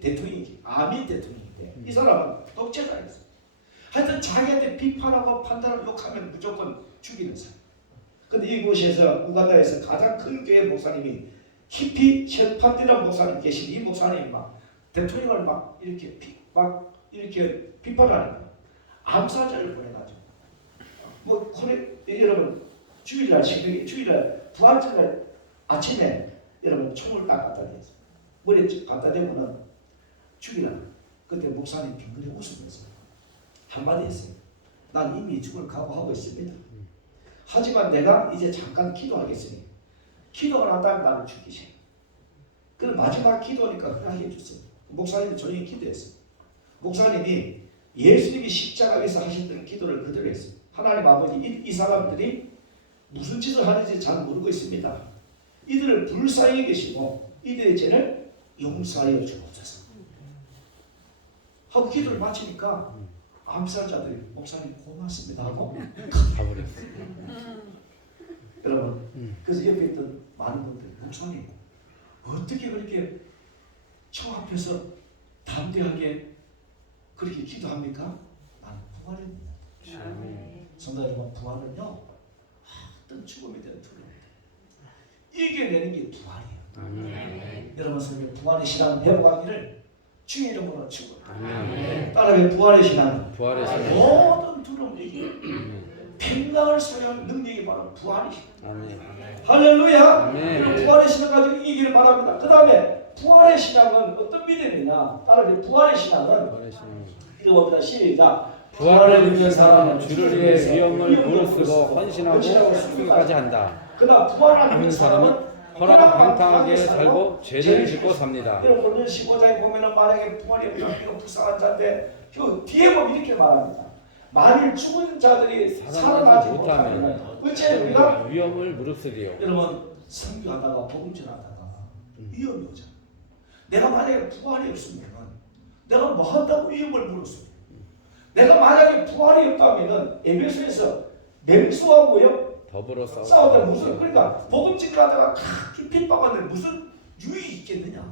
대통령이지. 아멘 대통령인데 이 사람은 독재자였어요. 하여튼 자기한테 비판하고 판단을 욕하면 무조건 죽이는 사람. 근데 이곳에서 우간다에서 가장 큰 교회 목사님이 히피 셰판디라는 목사님 계신 이 목사님이 막 대통령을 막 이렇게 비판하는 거예요. 암살자를 보내가지고 뭐 여러분 주일날 부활절 아침에 여러분 총을 딱 갖다 대서 머리에 갖다 대고는 죽이라. 그때 목사님 빙그레 웃으면서 한마디 했어요. 난 이미 죽을 각오하고 있습니다. 하지만 내가 이제 잠깐 기도하겠으니 기도를 한다면 나를 죽이세요. 그럼 마지막 기도니까 그렇게 해줬어요. 목사님이 조용히 기도했어요. 목사님이 예수님이 십자가에서 하셨던 기도를 그대로 했어요. 하나님 아버지 이 사람들이 무슨 짓을 하는지 잘 모르고 있습니다. 이들을 불쌍히 계시고 이들의 죄를 용서하여 주옵소서 하고 기도를 마치니까 암살자들이 목사님 고맙습니다 하고 가버렸어요. 여러분 그래서 옆에 있던 많은 분들이 목사님 어떻게 그렇게 총 앞에서 담대하게 그렇게 기도합니까? 나는 부활입니다. 성도 여러분 부활은요 어떤 죽음에 대한 두려움입니다. 이겨내는 게 부활이에요. 여러분 성도 부활의 신앙 회복하기를 주의 이름으로 축원합니다. 따라해 부활의 신앙 모든 두려움 이기는 평강을 소유하는 능력이 바로 부활의 신앙. 할렐루야. 그럼 부활의 신앙 가지고 이기기를 바랍니다. 그 다음에 부활의 신앙은 어떤 믿음이냐? 따라해 부활의 신앙은 읽어봅니다. 시작. 부활을 믿는 사람은 주를 위해 위험을 무릅쓰고 헌신하고 수기까지 한다. 그다음 부활을 믿는 사람은 허락방탕하게 살고 죄를 짓고 삽니다. 여러분 오늘 15장에 보면은 만약에 부활이 없다면 불쌍한 자인데 그 뒤에 보면 이렇게 말합니다. 만일 죽은 자들이 살아나지 못하면 어찌 됩니까? 위험을 무릅쓰리요. 여러분 선교하다가 복음전하다가 위험이 오잖아. 내가 만약에 부활이 없으면 내가 뭐 한다고 위험을 물었어요. 내가 만약에 부활이 없다면 에베소에서 맹수하고요 더불어 싸우다 무슨 그러니까 복음직을 하다가 핍박하는데 무슨 유익이 있겠느냐.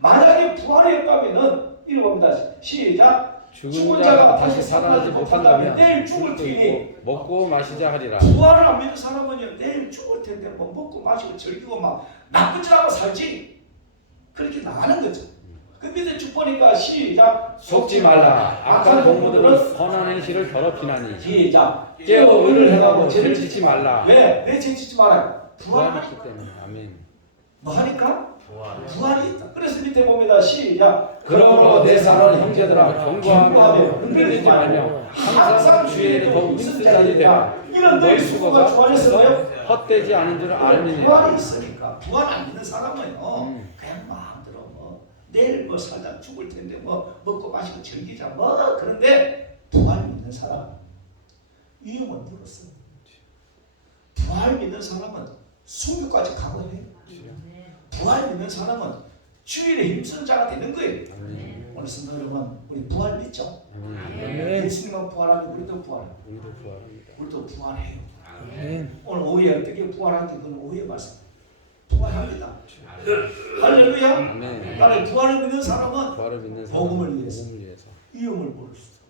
만약에 부활이 없다면은 이리 봅니다. 시작. 죽은 자가 다시 살아나지 못한다면 내일 죽을 테니 먹고 마시자 하리라. 부활을 안 믿는 사람은요 내일 죽을 텐데 뭐 먹고 마시고 즐기고 막 나쁜 짓 하고 살지. 그렇게 나가는 거죠. 그 밑에 쭉 보니까 시작. 속지 말라. 악한 동무들은 선한 행실을 더럽히나니. 시작. 깨어 의를 행하고 죄를 짓지 말라. 왜 죄 짓지 말아요? 부활했기 때문에. 아멘. 뭐 하니까? 부활이 있다. 그래서 밑에 봅니다. 시작. 그러므로 내 사랑하는 형제들아 경고하며 흔들리지 말며 항상 주의 더욱 힘쓴 자들이 되라. 이런 너희 수고가 부활했어요. 헛되지 않은 줄 부활이 알미니라. 있으니까 부활 안 믿는 사람은요 그냥 마음대로 뭐 내일 뭐 살다 죽을 텐데 뭐 먹고 마시고 즐기자 뭐 그런데 부활 믿는 사람 위험은 들었어. 부활 믿는 사람은 순교까지 각오해요. 부활 믿는 사람은 주일에 힘쓰는 자가 되는 거예요. 오늘 성도 여러분 우리 부활 믿죠? 예수님은 부활하면 우리도 부활해요. 우리도 부활해요. 오늘 오후에 어떻게 부활하는지 그건 오후에 말씀. 부활합니다. 할렐루야. 나는 부활을 믿는 사람은 부활을 믿는 복음을 위해서 위험을 모를 수 있어.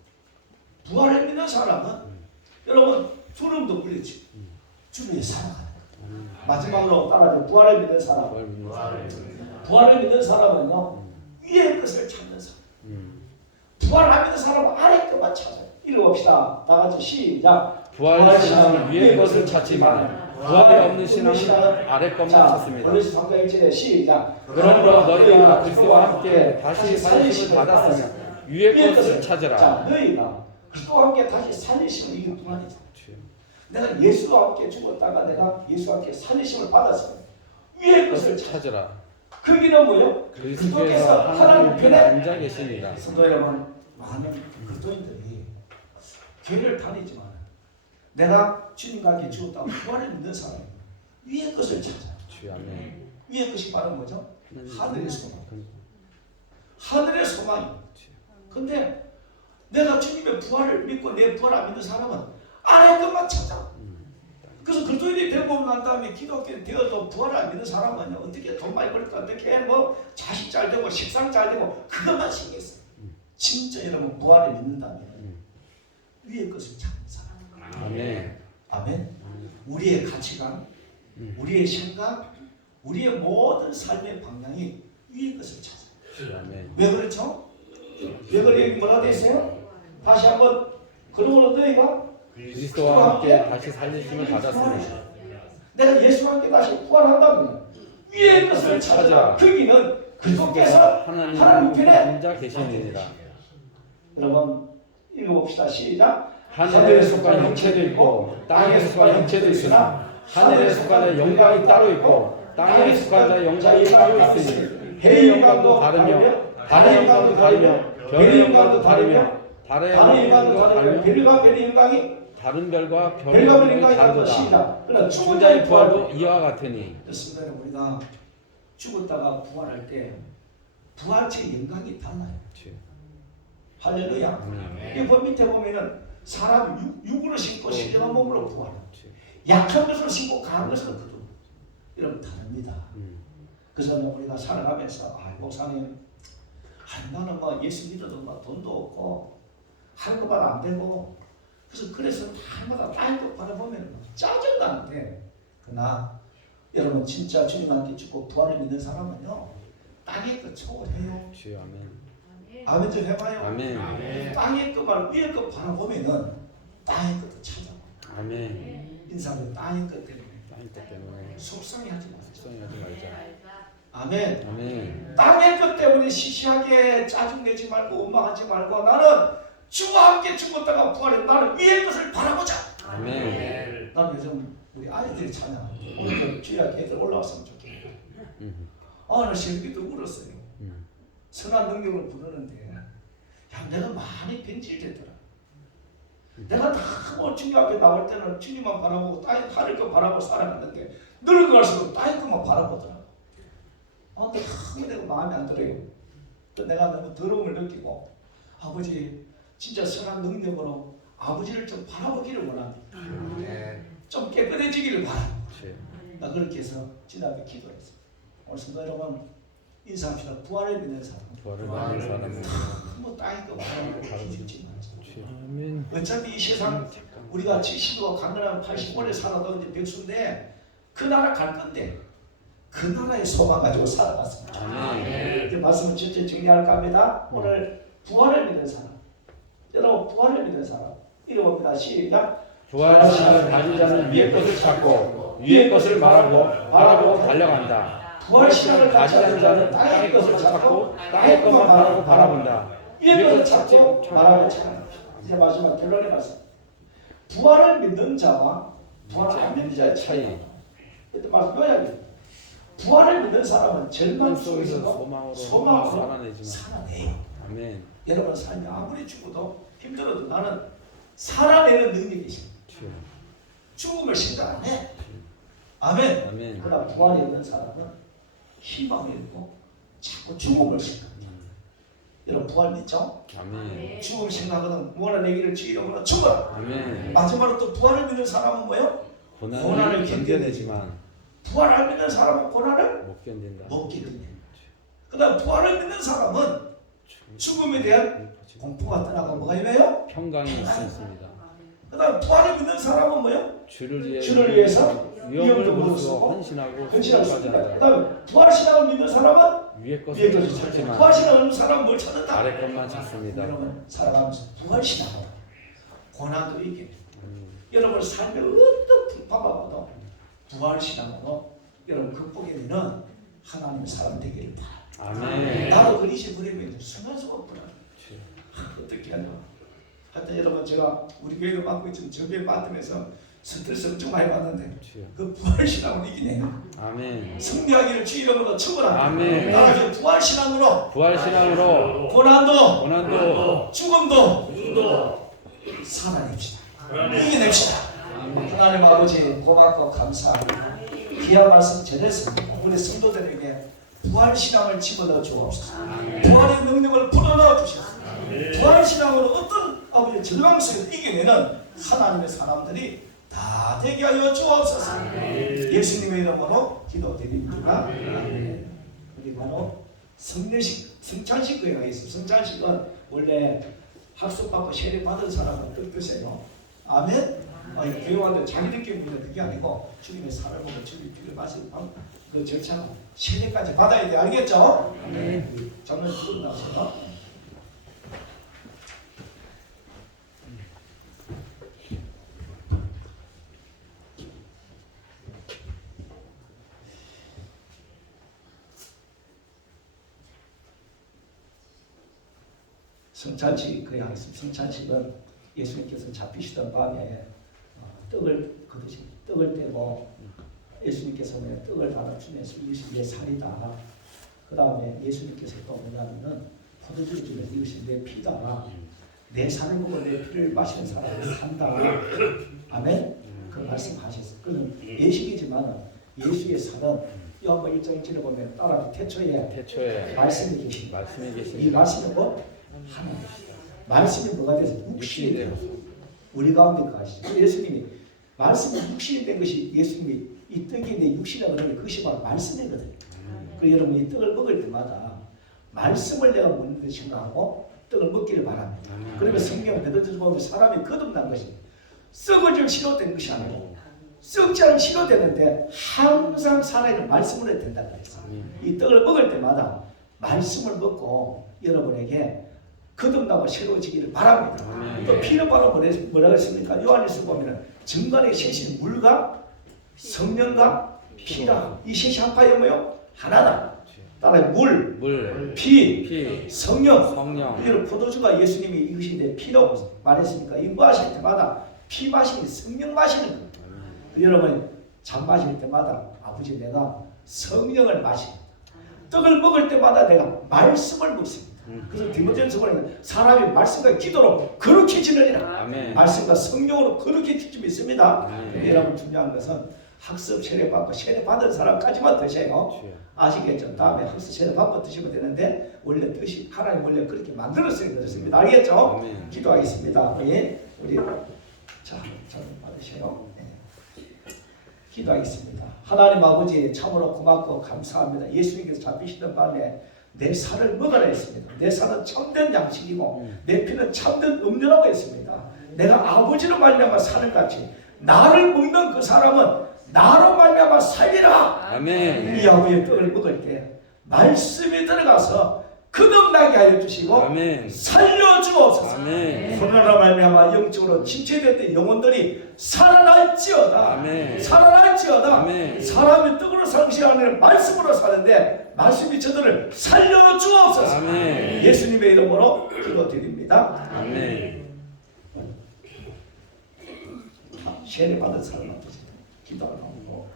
부활을 믿는 사람은 여러분 주름도 굴리지. 주님이 살아가는 거예요. 마지막으로 따라서 부활을 믿는 사람. 부활을 믿는 사람은요 위의 것을 찾는 사람. 부활하는 사람은 아래 것만 찾아요. 읽어봅시다. 다 같이 시작. 부활의 신앙은 위의 것을 찾지 마라. 부활이 없는 신앙은 아래 것만 찾습니다. 벌레시 3장 1절에 시작. 그러므로 너희가 그리스도와 함께 다시 살리심을 받았으면 위의 것을 찾으라. 자, 너희가 그리스도와 함께 다시 살리심을 이게 부활이죠. 내가 예수와 함께 죽었다가 내가 예수와 함께 살리심을 받았으면 위의 것을 찾으라. 거기는 뭐요? 그리스도께서 하나님 편에 앉아 계십니다. 성도 여러분, 많은 그리스도인들이 교회를 다니지만 내가 주님과 함께 죽었다고 부활을 믿는 사람 위의 것을 찾아. 위의 것이 바로 뭐죠? 하늘의 소망. 하늘의 소망이. 근데 내가 주님의 부활을 믿고 내 부활 안 믿는 사람은 아래 것만 찾아. 그래서 그리스도인이 되고 난 다음에 기독교인 되어도 부활을 안 믿는 사람은 어떻게 돈 많이 벌까 어떻게 뭐 자식 잘 되고 식상 잘 되고 그것만 신경 써. 진짜 여러분 부활을 믿는다면 위의 것을 찾는 사람. 아멘. 아멘. 우리의 가치관, 우리의 생각, 우리의 모든 삶의 방향이 위의 것을 찾아요. 아멘. 왜 그렇죠? 왜 그래? 여기 뭐라 돼 있어요? 다시 한번 그러므로 너희가 그리스도와 함께 다시 살리심을 받았으니 내가 예수와 함께 다시 부활한다면 위의 것을 찾아. 거기는 그리스도께서 하나님 편에 앉아 계시니라. 여러분 읽어봅시다. 시작. 하늘에 속한 형체도 있고 땅에 속한 형체도 있으나 하늘에 속한 자 영광이 따로 있고 땅에 속한 자 영광이 따로 있으니 해의 영광도 다르며 달의 영광도 다르며 별의 영광도 다르며 달의 영광도 다르며 별과 별의 영광이 다른 별과 별의 별과 별의 영광이 영광이 다르다. 그러나 죽은 자의 부활도 이와 같으니. 그렇습니다. 우리가 죽었다가 부활할 때 부활체의 영광이 달라요. 할렐루야. 이 밑에 보면은 사람 육으로 신고 신령한 몸으로 부활해요. 약한 것으로 신고 강한 것으로 거두. 이러면 다릅니다. 그래서 우리가 살아가면서 목사님 나는 뭐 예수 믿어도 뭐 돈도 없고 하는 것마다 안 되고 그래서 날마다 딴 것 바라보면 짜증나는데 그러나 여러분 진짜 주님 함께 죽고 부활을 믿는 사람은요 땅의 것 초월해요. 아멘 좀 해봐요. 아멘. 땅의 것 말 위의 것 바라보면은 땅의 것도 찾아. 아멘. 인사는 땅의 것 때문에 땅의 것 때문에 속상해하지 말자. 속상해하지 말자. 아멘. 아멘. 땅의 것 때문에 시시하게 짜증내지 말고 원망하지 말고 나는 주와 함께 죽었다가 부활해. 나는 위의 것을 바라보자. 아멘. 나는 요즘 우리 아이들이 찬양 오늘 주일날 애들 올라왔으면 좋겠다. 나 새벽에도 울었어요. 선한 능력을 부르는데 야 내가 많이 변질됐더라. 내가 다뭐 주님 앞에 나올 때는 주님만 바라보고 땅의 하늘 것 바라보고 살아갔는데 늙어갈수록 땅의 것만 바라보더라. 근데 참 내가 마음에 안 들어요. 또 내가 너무 더러움을 느끼고 아버지 진짜 선한 능력으로 아버지를 좀 바라보기를 원합니다. 좀 깨끗해지기를 바랍니다. 나 그렇게 해서 주님 앞에 기도했어. 오늘 성도 여러분 인사합시다. 부활을 믿는 사람. 부활을 믿는 사람은 뭐 땅의 거 바라보고 기죽지 말자. 아멘. 어차피 이 세상 우리가 70도 강건한 80 오래 살아도 이제 백수인데 그 나라 갈 건데 그 나라의 소망 가지고 살아갔습니다. 아멘. 이제 말씀을 전체 정리할까 합니다. 오늘 부활을 믿는 사람, 여러분 부활을 믿는 사람 읽어봅니다. 시작. 부활신을 가진 자는 위의 것을 찾고 위의 것을 바라보고 달려간다. 부활신앙을 가진 자는 땅의 것을 찾고 땅의 것만 바라본다. 위의 것을 찾고 바라보고 찾는다. 이제 마지막 결론의 말씀. 부활을 믿는 자와 부활을 안 믿는 자의 차이. 그때 말씀 요약이. 부활을 믿는 사람은 절망 속에서도 소망으로 살아내요. 아멘. 여러분 삶이 아무리 죽어도 힘들어도 나는 살아내는 능력이 있습니다. 죽음을 생각 안 해. 아멘. 아멘. 그러나 부활이 있는 사람은 희망이 있고 자꾸 죽음을 생각합니다. 여러분 부활 믿죠? 아멘. 죽음 생각하거든 무한한 내기를 주 이름으로 죽어라. 아멘. 마지막으로 또 부활을 믿는 사람은 뭐예요? 고난을 견뎌내지만 부활 안 믿는 사람은 고난을 못 견딘다. 못 견딘다. 그 다음 부활을 믿는 사람은 죽음에 대한 공포가 떠나고 뭐가 있나요? 평강이 있습니다. 그 다음 부활을 믿는 사람은 뭐예요? 주를 위해서 위험을 무릅쓰고 헌신하고 헌신하십니다. 그 하지 다음에 부활신앙을 믿는 사람은 위의 위의 것을 것을 찾지만 찾지만 부활신앙을 믿는 사람은 뭘 찾는다? 아래 것만 찾습니다. 여러분 살아가면서 부활신앙으로 고난도 이기고 여러분 삶의 어떤 풍파가 와도 부활신앙으로 여러분 극복해 되는 하나님의 사람 되기를 바랍니다. 아멘. 나도 그리시 부리면 순간순간 불안. 어떻게 하냐? 하여튼 여러분 제가 우리 교회가 맡고 있는 저교회 맡으면서 스트레스 엄청 많이 받는데 그 부활신앙으로 이기네요. 아멘. 승리하기를 주 이름으로 축원합니다. 아멘. 따라서 부활신앙으로 부활신앙으로 고난도 고난도 살아냅시다. 이겨냅시다. 하나님 아버지 고맙고 감사합니다. 귀한 말씀 전했습니다. 우리 성도들에게 부활신앙을 집어넣어 주옵소서. 부활의 능력을 불어넣어 주셔서 부활신앙으로 어떤 아버지 절망 속에서 이겨내는 하나님의 사람들이 다 되게 하여 주옵소서. 예수님의 이름으로 기도드립니다. 우리 바로 성찬식 교회가 있습니다. 성찬식은 원래 학습받고 세례 받은 사람은 뜻이에요. 아멘. 교회원들 자기들끼리 부르는 그게 아니고 주님의 살을 보고 주님의 피를 마시는 그 절차는 세례까지 받아야 돼. 알겠죠? 네. 저는 지금 나서요. 성찬식 그에 하겠습니다. 성찬식은 예수님께서 잡히시던 밤에 떡을 떼고 예수님께서 떡을 하나 주면서 이것이 내 살이다. 그 다음에 예수님께서 또 뭐냐면은 포도주를 주면서 이것이 내 피다. 내 살을 먹고 내 피를 마시는 사람은 산다. 아멘. 그 말씀하셨어요. 그는 예식이지만 예수의 살은 요한복음 1장 1절에 보면 따라 태초에 말씀이 계십니다. 이 말씀은 뭐? 하나님이시다. 말씀이 뭐가 돼서 육신이 되어서 우리 가운데 가시죠. 예수님이 말씀이 육신이 된 것이 예수님이 이 떡이 내 육신이라고 하는 그것이 바로 말씀이거든요. 그래서 여러분 이 떡을 먹을 때마다 말씀을 내가 먹는 것 생각하고 떡을 먹기를 바랍니다. 그러면 성경 베드로전서 보면 사람이 거듭난 것이 썩어질 시로된 것이 아니고 썩지 않은 시로되는데 항상 살아있는 말씀으로 해야 된다고 했어요. 이 떡을 먹을 때마다 말씀을 먹고 여러분에게 거듭나고 새로워지기를 바랍니다. 또 피는 바로 뭐라고 했습니까? 요한일서 보면 정관의 셋이 물과 성령과 피라. 이 셋이 합하여 뭐요? 하나다. 따라해 물, 피, 성령. 여러분 포도주가 예수님이 이것이 내 피라고 말했으니까 이거 마실 때마다 피 마시는 성령 마시는 거예요. 여러분 잠 마실 때마다 아버지 내가 성령을 마십니다. 떡을 먹을 때마다 내가 말씀을 먹습니다. 그래서 디모데전서 보면 사람이 말씀과 기도로 거룩히 지느니라. 말씀과 성령으로 거룩히 지짐이 있습니다. 근데 여러분 중요한 것은 학습 세례 받고 세례 받은 사람까지만 드세요. 아시겠죠? 다음에 학습 세례 받고 드시면 되는데 원래 뜻이 하나님 원래 그렇게 만들었어요. 그렇습니다. 알겠죠? 기도하겠습니다. 예, 우리 자, 전 받으세요. 기도하겠습니다. 하나님 아버지 참으로 고맙고 감사합니다. 예수님께서 잡히시던 밤에 내 살을 먹으라 했습니다. 내 살은 참된 양식이고 내 피는 참된 음료라고 했습니다. 내가 아버지로 말미암아 사는 같이 나를 먹는 그 사람은 나로 말미암아 살리라. 아멘. 이 아버지의 떡을 먹을 때 말씀이 들어가서 거듭나게 하여 주시고 아멘. 살려주옵소서. 아멘. 코로나로 말미암아 영적으로 침체됐던 영혼들이 살아날지어다. 아멘. 살아날지어다. 아멘. 사람이 떡으로 사는 것이 아니라 말씀으로 사는데 말씀이 저들을 살려주옵소서. 아멘. 예수님의 이름으로 기도드립니다. 아멘. 세례 받은 사람한테 기도하는 거.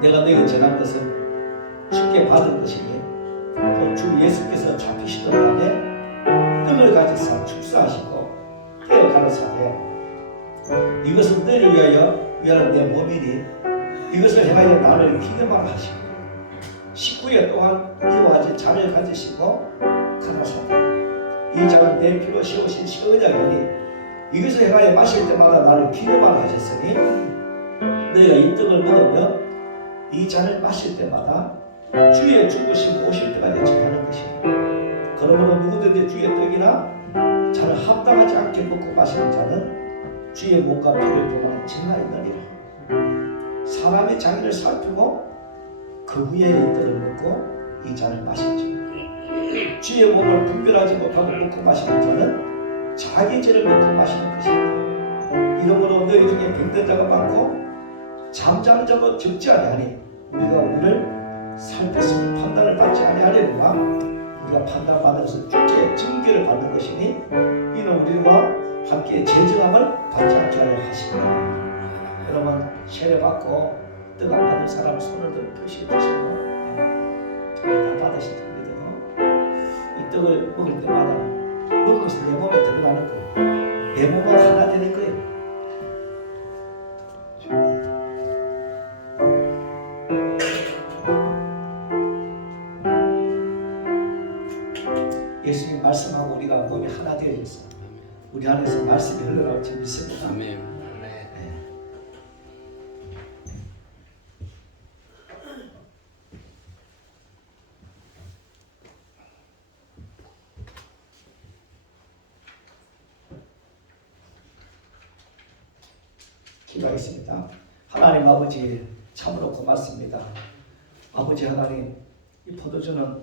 내가 너에게 전한 것은 주께 받은 것이니 또 주 예수께서 잡히시던 밤에 떡을 가지사 축사하시고 깨어 가라사대 이것은 너희를 위하여 내 몸이니 이것을 행하여 나를 기념하라 하시고 19회 또한 이와 같이 잔을 가지시고 가라사대 이 잔은 내 피로 세우신 새 언약이니 이것을 행하여 마실 때마다 나를 기념하라 하셨으니 너희가 이 떡을 먹으며 이 잔을 마실 때마다 주의 죽으심 오실 때까지 정하는 것이니 그러므로 누구든지 주의 떡이나 잔을 합당하지 않게 먹고 마시는 자는 주의 몸과 피를 동안 증하였느니라. 사람이 자기를 살피고 그 후에 이 떡을 먹고 이 잔을 마실지 주의 몸을 분별하지 못하고 먹고 마시는 자는 자기 죄를 먹고 마시는 것이다. 이러므로 너희 중에 병든 자가 많고 잠자는 자도 적지 아니하니 우리가 우리를 살폈으니 판단을 받지 아니하려니와 우리가 판단받아서 주께 징계를 받는 것이니 이는 우리와 함께 제정함을 받지 않게 하려 하시니라. 여러분 세례받고 떡 안 받는 사람 손을 들어 표시해 주시고 다 받으실 텐데요. 이 떡을 먹을 때마다 먹은 것이 내 몸에 들어가는 거예요. 내 몸과 하나 되는 거예요. 예수님 말씀하고 우리가 몸이 하나 되어져서 우리 안에서 말씀이 흘러나올 줄 믿습니다. 아멘. 기도하겠습니다. 하나님 아버지 참으로 고맙습니다. 아버지 하나님 이 포도주는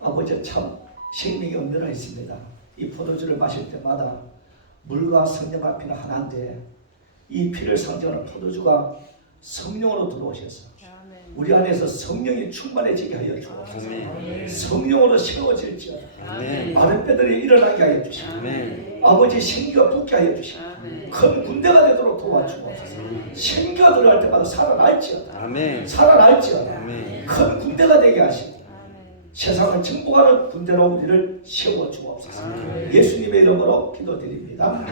아버지 참 생명이 엄밀하 있습니다. 이 포도주를 마실 때마다 물과 성령과 피는 하나인데 이 피를 상징하는 포도주가 성령으로 들어오셔서 우리 안에서 성령이 충만해지게 하여 주옵소서. 성령으로 세워질지어다. 마른 뼈들이 일어나게 하여 주시고 아버지 생기가 붙게 하여 주시고 큰 군대가 되도록 도와주옵소서. 생기가 들어갈 때마다 살아날지어다. 살아날지어다. 큰 군대가 되게 하시고 세상을 정복하는 군대로 우리를 세워주옵소서. 예수님의 이름으로 기도드립니다.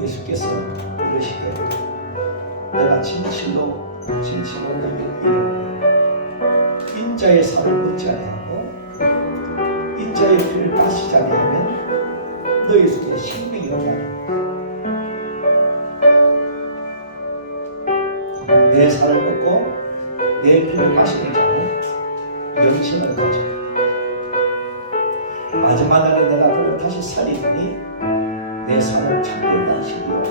예수께서 이르시되 내가 진실로 너희를 이르노니 인자의 살을 먹지 아니하고 인자의 피를 마시지 아니하면 너희 속에 생명이 없나니 내 살을 먹고 내 피를 마시는 자는 영생을 가지고 마지막 날에 내가 그를 다시 살리더니 내 살은 참된 당신이요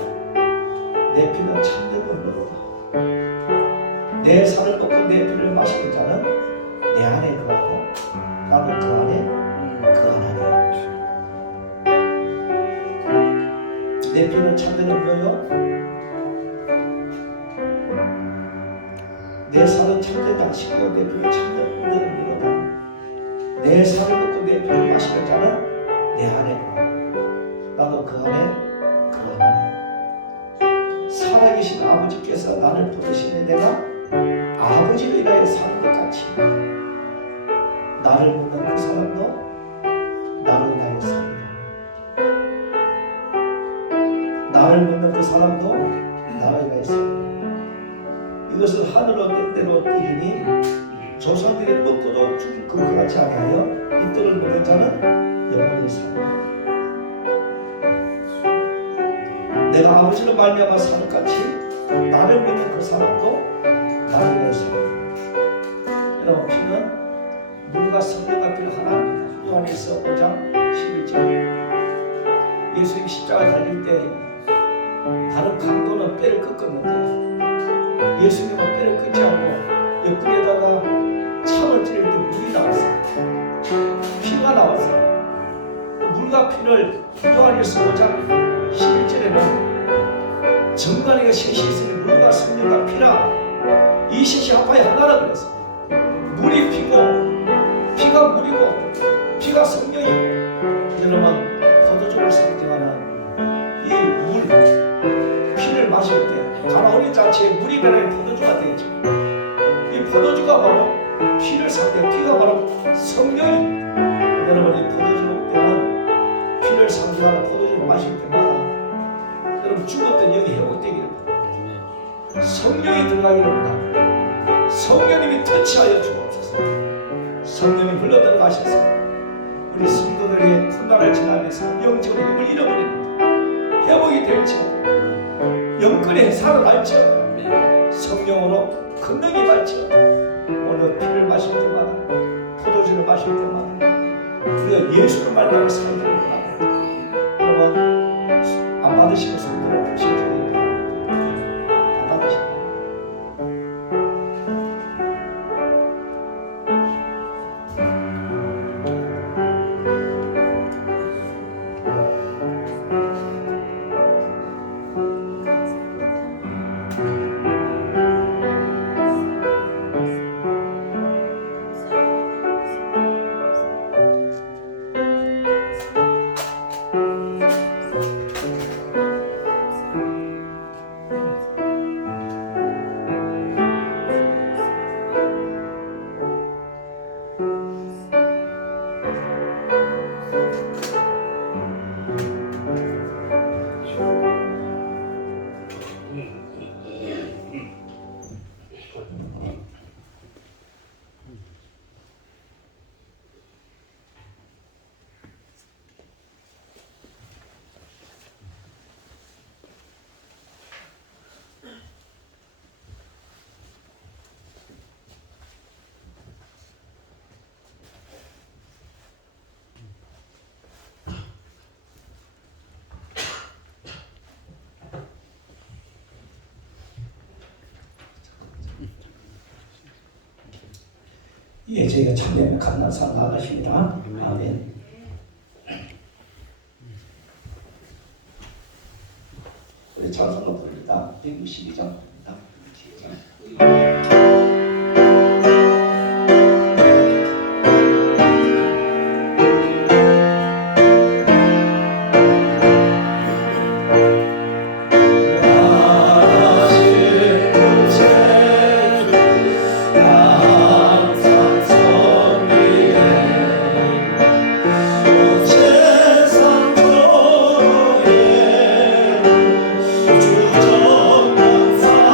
내 피는 참된 물로로다. 내 살을 먹고 내 피를 마시는 자는 내 안에 거하고 나는 그 안에 거하나니 내 피는 참된 음료요 내 살은 참된 당신이요 내 피는 참된 음료로다. 내 살을 먹고 내 피를 마시는 자는 내 안에 거하고 나도 그 안에 거하나니 살아계신 아버지께서 나를 부르시니 내가 아버지를 인하여 사는 것 같이 나를 묻는 그 사람도 나를 인하여 삽니다. 나를 묻는 그 사람도 하늘로 된 대로 뛰리니 조상들이 먹고도 죽을 것과 같이 아니하여 이 떡을 먹는 자는 영원히 살리라. 내가 아버지로 말미암아 사는 같이 나를 믿는 그 사람도 나를 위해 살리라. 여러분, 피는 물과 성령과 피를 하나입니다. 요한일서 5장 11절. 예수님 십자가 달릴 때 다른 강도는 뼈를 꺾었는데 예수님은 뼈를 끊지 않고 옆구리에다가 참을 찌를 때 물이 나왔어요. 피가 나왔어요. 물과 피를 요한일서 5장 11절에는 정관이가 셋이 있으니 물과 성령과 피라 이 셋이 합하여 하나라 그랬어요. 물이 피고 피가 물이고 피가 성령이고. 여러분, 포도주를 상징하는 이 물, 피를 마실 때 가나오리 자체에 물이 변해 포도주가 되겠죠. 이 포도주가 바로 피를 상징해, 피가 바로 성령입니다. 여러분, 이 포도주 때는 피를 상징하는 포도주를 마실 때마다 여러분 죽었던 영이 회복되기를 바랍니다. 성령이 들어가기를 바랍니다. 성령님이 터치하여 주옵소서. 성령이 흘러들어가셔서 우리 성도들의困難을 지나면서 영적으로 힘을 잃어버립니다. 회복이 될지어다. 영권에 살아날지어다. 성령으로 권능이 발지어다. 오늘 피를 마실 때마다 포도주를 마실 때마다 우리가 예수를 말하며 살기를 원합니다. 여러분, 안 받으시는 성도를 보시기 바랍니다. 안 받으시는 예, 저희가 참여하면 감난상 나가십니다. 아멘. 우리 찬송가 부릅니다. 162장 부릅니다. 주정강사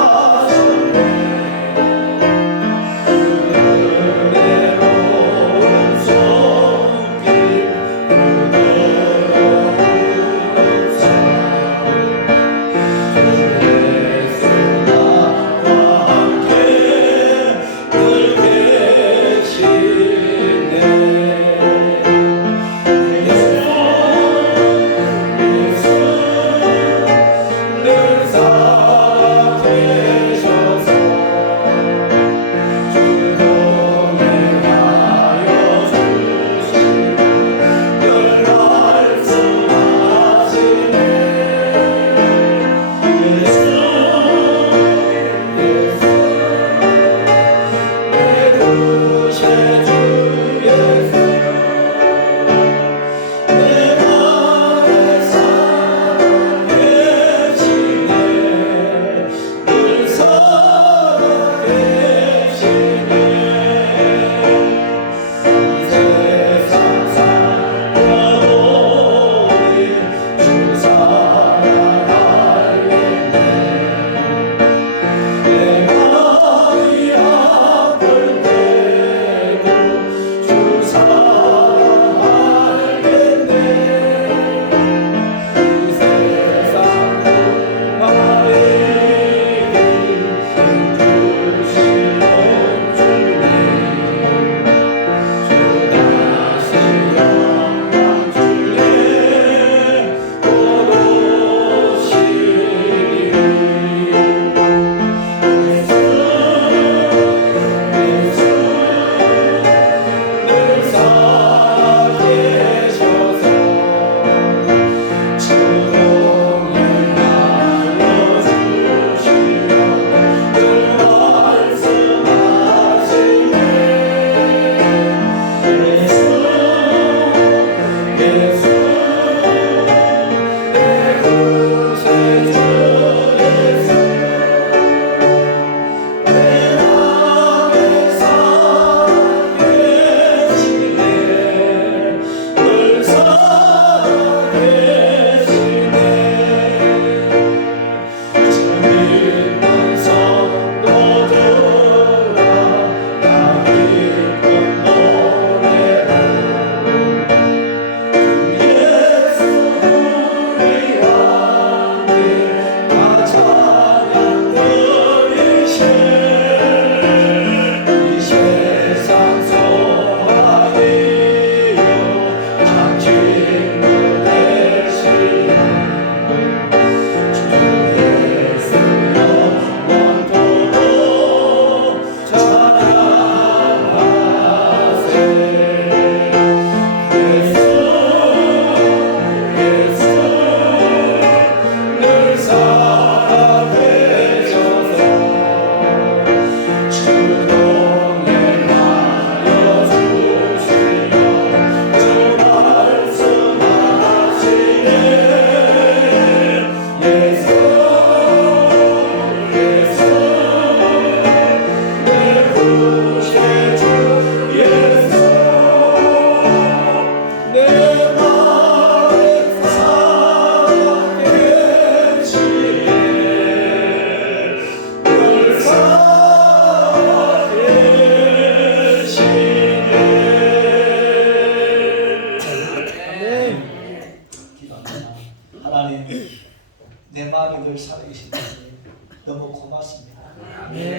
내 마음이 늘 살아계신 주님 너무 고맙습니다.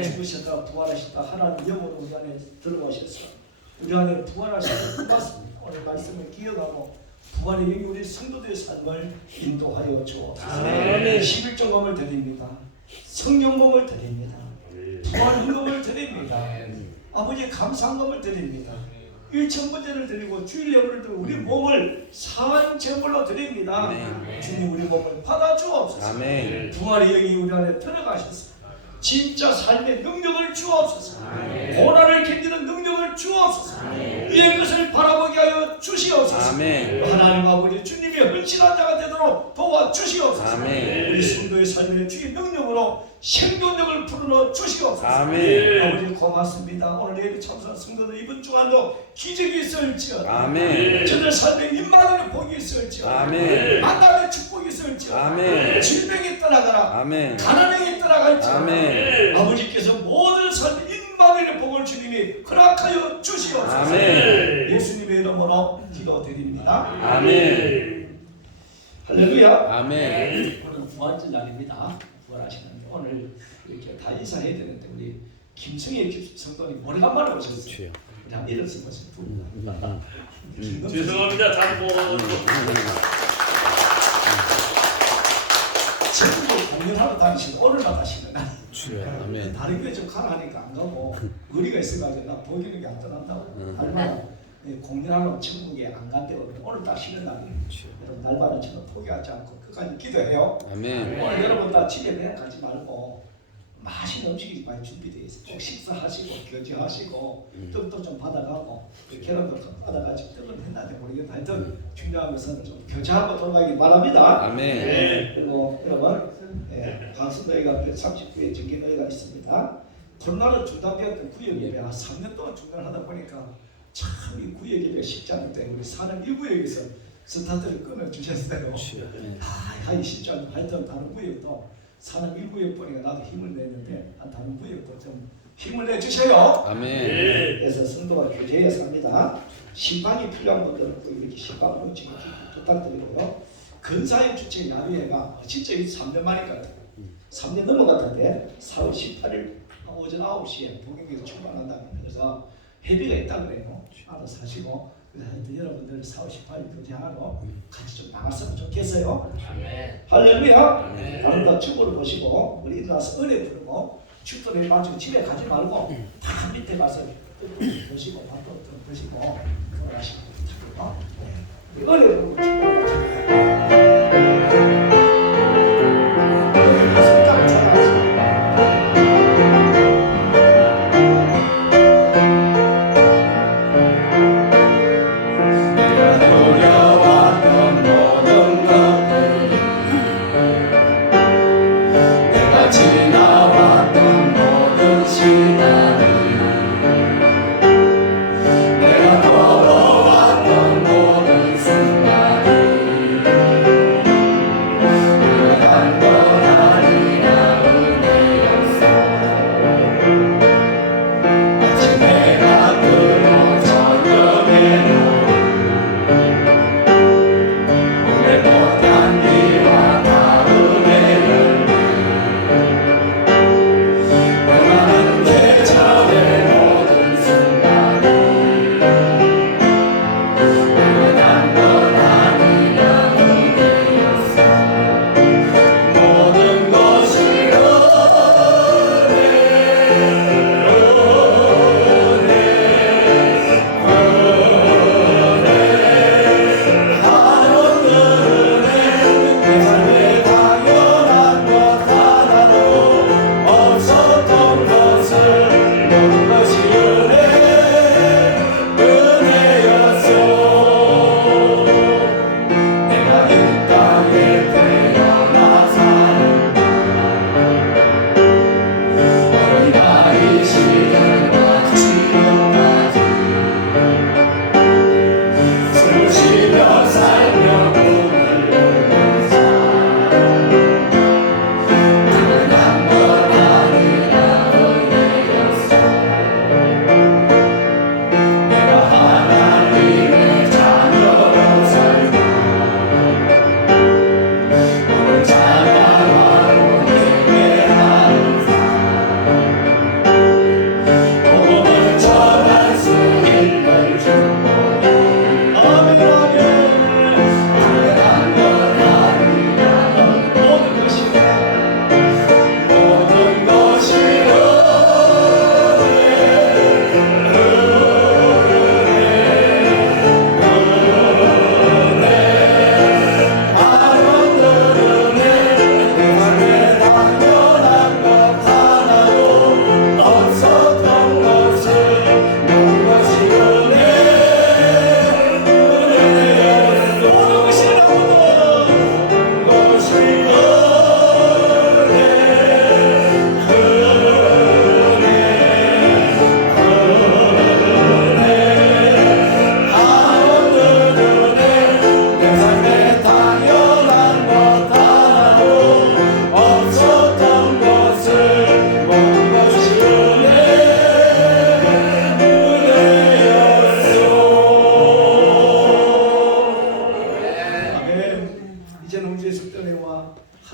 죽으셨다 부활하셨다 하나님 영으로 우리 안에 들어오셔서 우리 안에 부활하셔서 고맙습니다. 오늘 말씀을 기억하고 부활의 영이 우리 성도들의 삶을 인도하여 주옵소서. 11조금을 드립니다. 성령금을 드립니다. 부활임금을 드립니다. 아버지 감사함금을 드립니다. 일천번제를 드리고 주일 예물을 드리고 우리 몸을 사한 제물로 드립니다. 주님 우리 몸을 받아 주옵소서. 부활의 영이 우리 안에 들어가셔서 진짜 삶의 능력을 주옵소서. 고난을 견디는 능력을 주옵소서. 위의 것을 바라보게 하여 주시옵소서. 하나님 아버지 주님의 헌신한 자가 되도록 도와주시옵소서. 우리 성도의 삶에 주의 능력으로 생존력을 불어넣어 주시옵소서. 아버지 고맙습니다. 오늘 예배 참석한 성도들 이번 주간도 기적이 있을지어다. 저들 삶에 임마누엘의 복이 있을지어다. 만남의 축복이 있을지어다. 질병이 떠나가라. 가난행이 떠나갈지어다. 아버지께서 모든 삶에 임마누엘의 복을 주님이 허락하여 주시옵소서. 예수님의 이름으로 기도드립니다. 할렐루야. 오늘 부활절 날입니다. 부활하시는 오늘 이렇게 다 인사해야 되는데 우리 김성애 성도님 오래간만에 오셨어요. 우리 한 일어서 보세요. 죄송합니다. 잠깐 전부 공연하러 다니시는 오늘만 가시는 다른 교회 좀 가라 하니까 안 가고 의리가 있어가지고 나 보이는 게 안 떠난다고. 날마다 공연하러 천국에 안 간대요. 오늘 다 쉬는 날이에요. 여러분 날마다 저는 포기하지 않고 끝까지 기도해요. 오늘 여러분 다 집에 그냥 가지 말고 맛있는 음식이 많이 준비되어 있어요. 꼭 식사하시고 교제하시고 떡도 좀 받아가고 계란도 받아가지고 떡은 했나는데 모르겠는데 하여튼 중요한 것은 좀 교제하고 돌아가기 바랍니다. 그리고 여러분 강선도회가 139회 정기노회가 있습니다. 코로나로 중단되었던 구역예배 한 3년 동안 중단하다 보니까 참 이 구역예배가 쉽지 않은데 우리 사는 이 구역에서 스타트를 끊어주셨어요. 하기 쉽지 않고 하여튼 다른 구역도 사는 1구역 보니까 나도 힘을 내는데 다른 구역도 좀 힘을 내주셔요. 그래서 성도가 교제해야 삽니다. 신방이 필요한 분들은 또 이렇게 신방으로 지금 부탁드리고요. 근사의 주최 야외회가 진짜 3년 만이니까 3년 넘어갔는데 4월 18일 오전 9시에 복영에서 출발한다는 그래서 회비가 있다고 그래요. 알아서 하시고 하여튼 여러분들 4월 18일 교제하러 같이 좀 나갔으면 좋겠어요. 할렐루야. 다른 다 축구를 보시고 우리 일어나서 은혜 부르고 축구를 마치고 집에 가지 말고 다 밑에 가서 드시고 밥도 좀 드시고 그러시고 은혜 부르고 축구를 마치고 노려와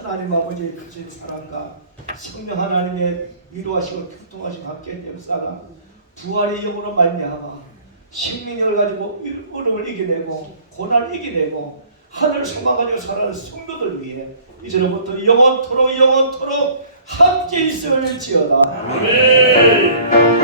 하나님 아버지의 크신 사랑과 성령 하나님의 위로하시고 교통하신 함께 역사가 부활의 영으로 말미암아 생명력을 가지고 어려움을 이겨내고 고난을 이겨내고 하늘을 소망 가지고 살아가는 성도들 위해 이제로부터 영원토록 함께 있을지어다. 아멘.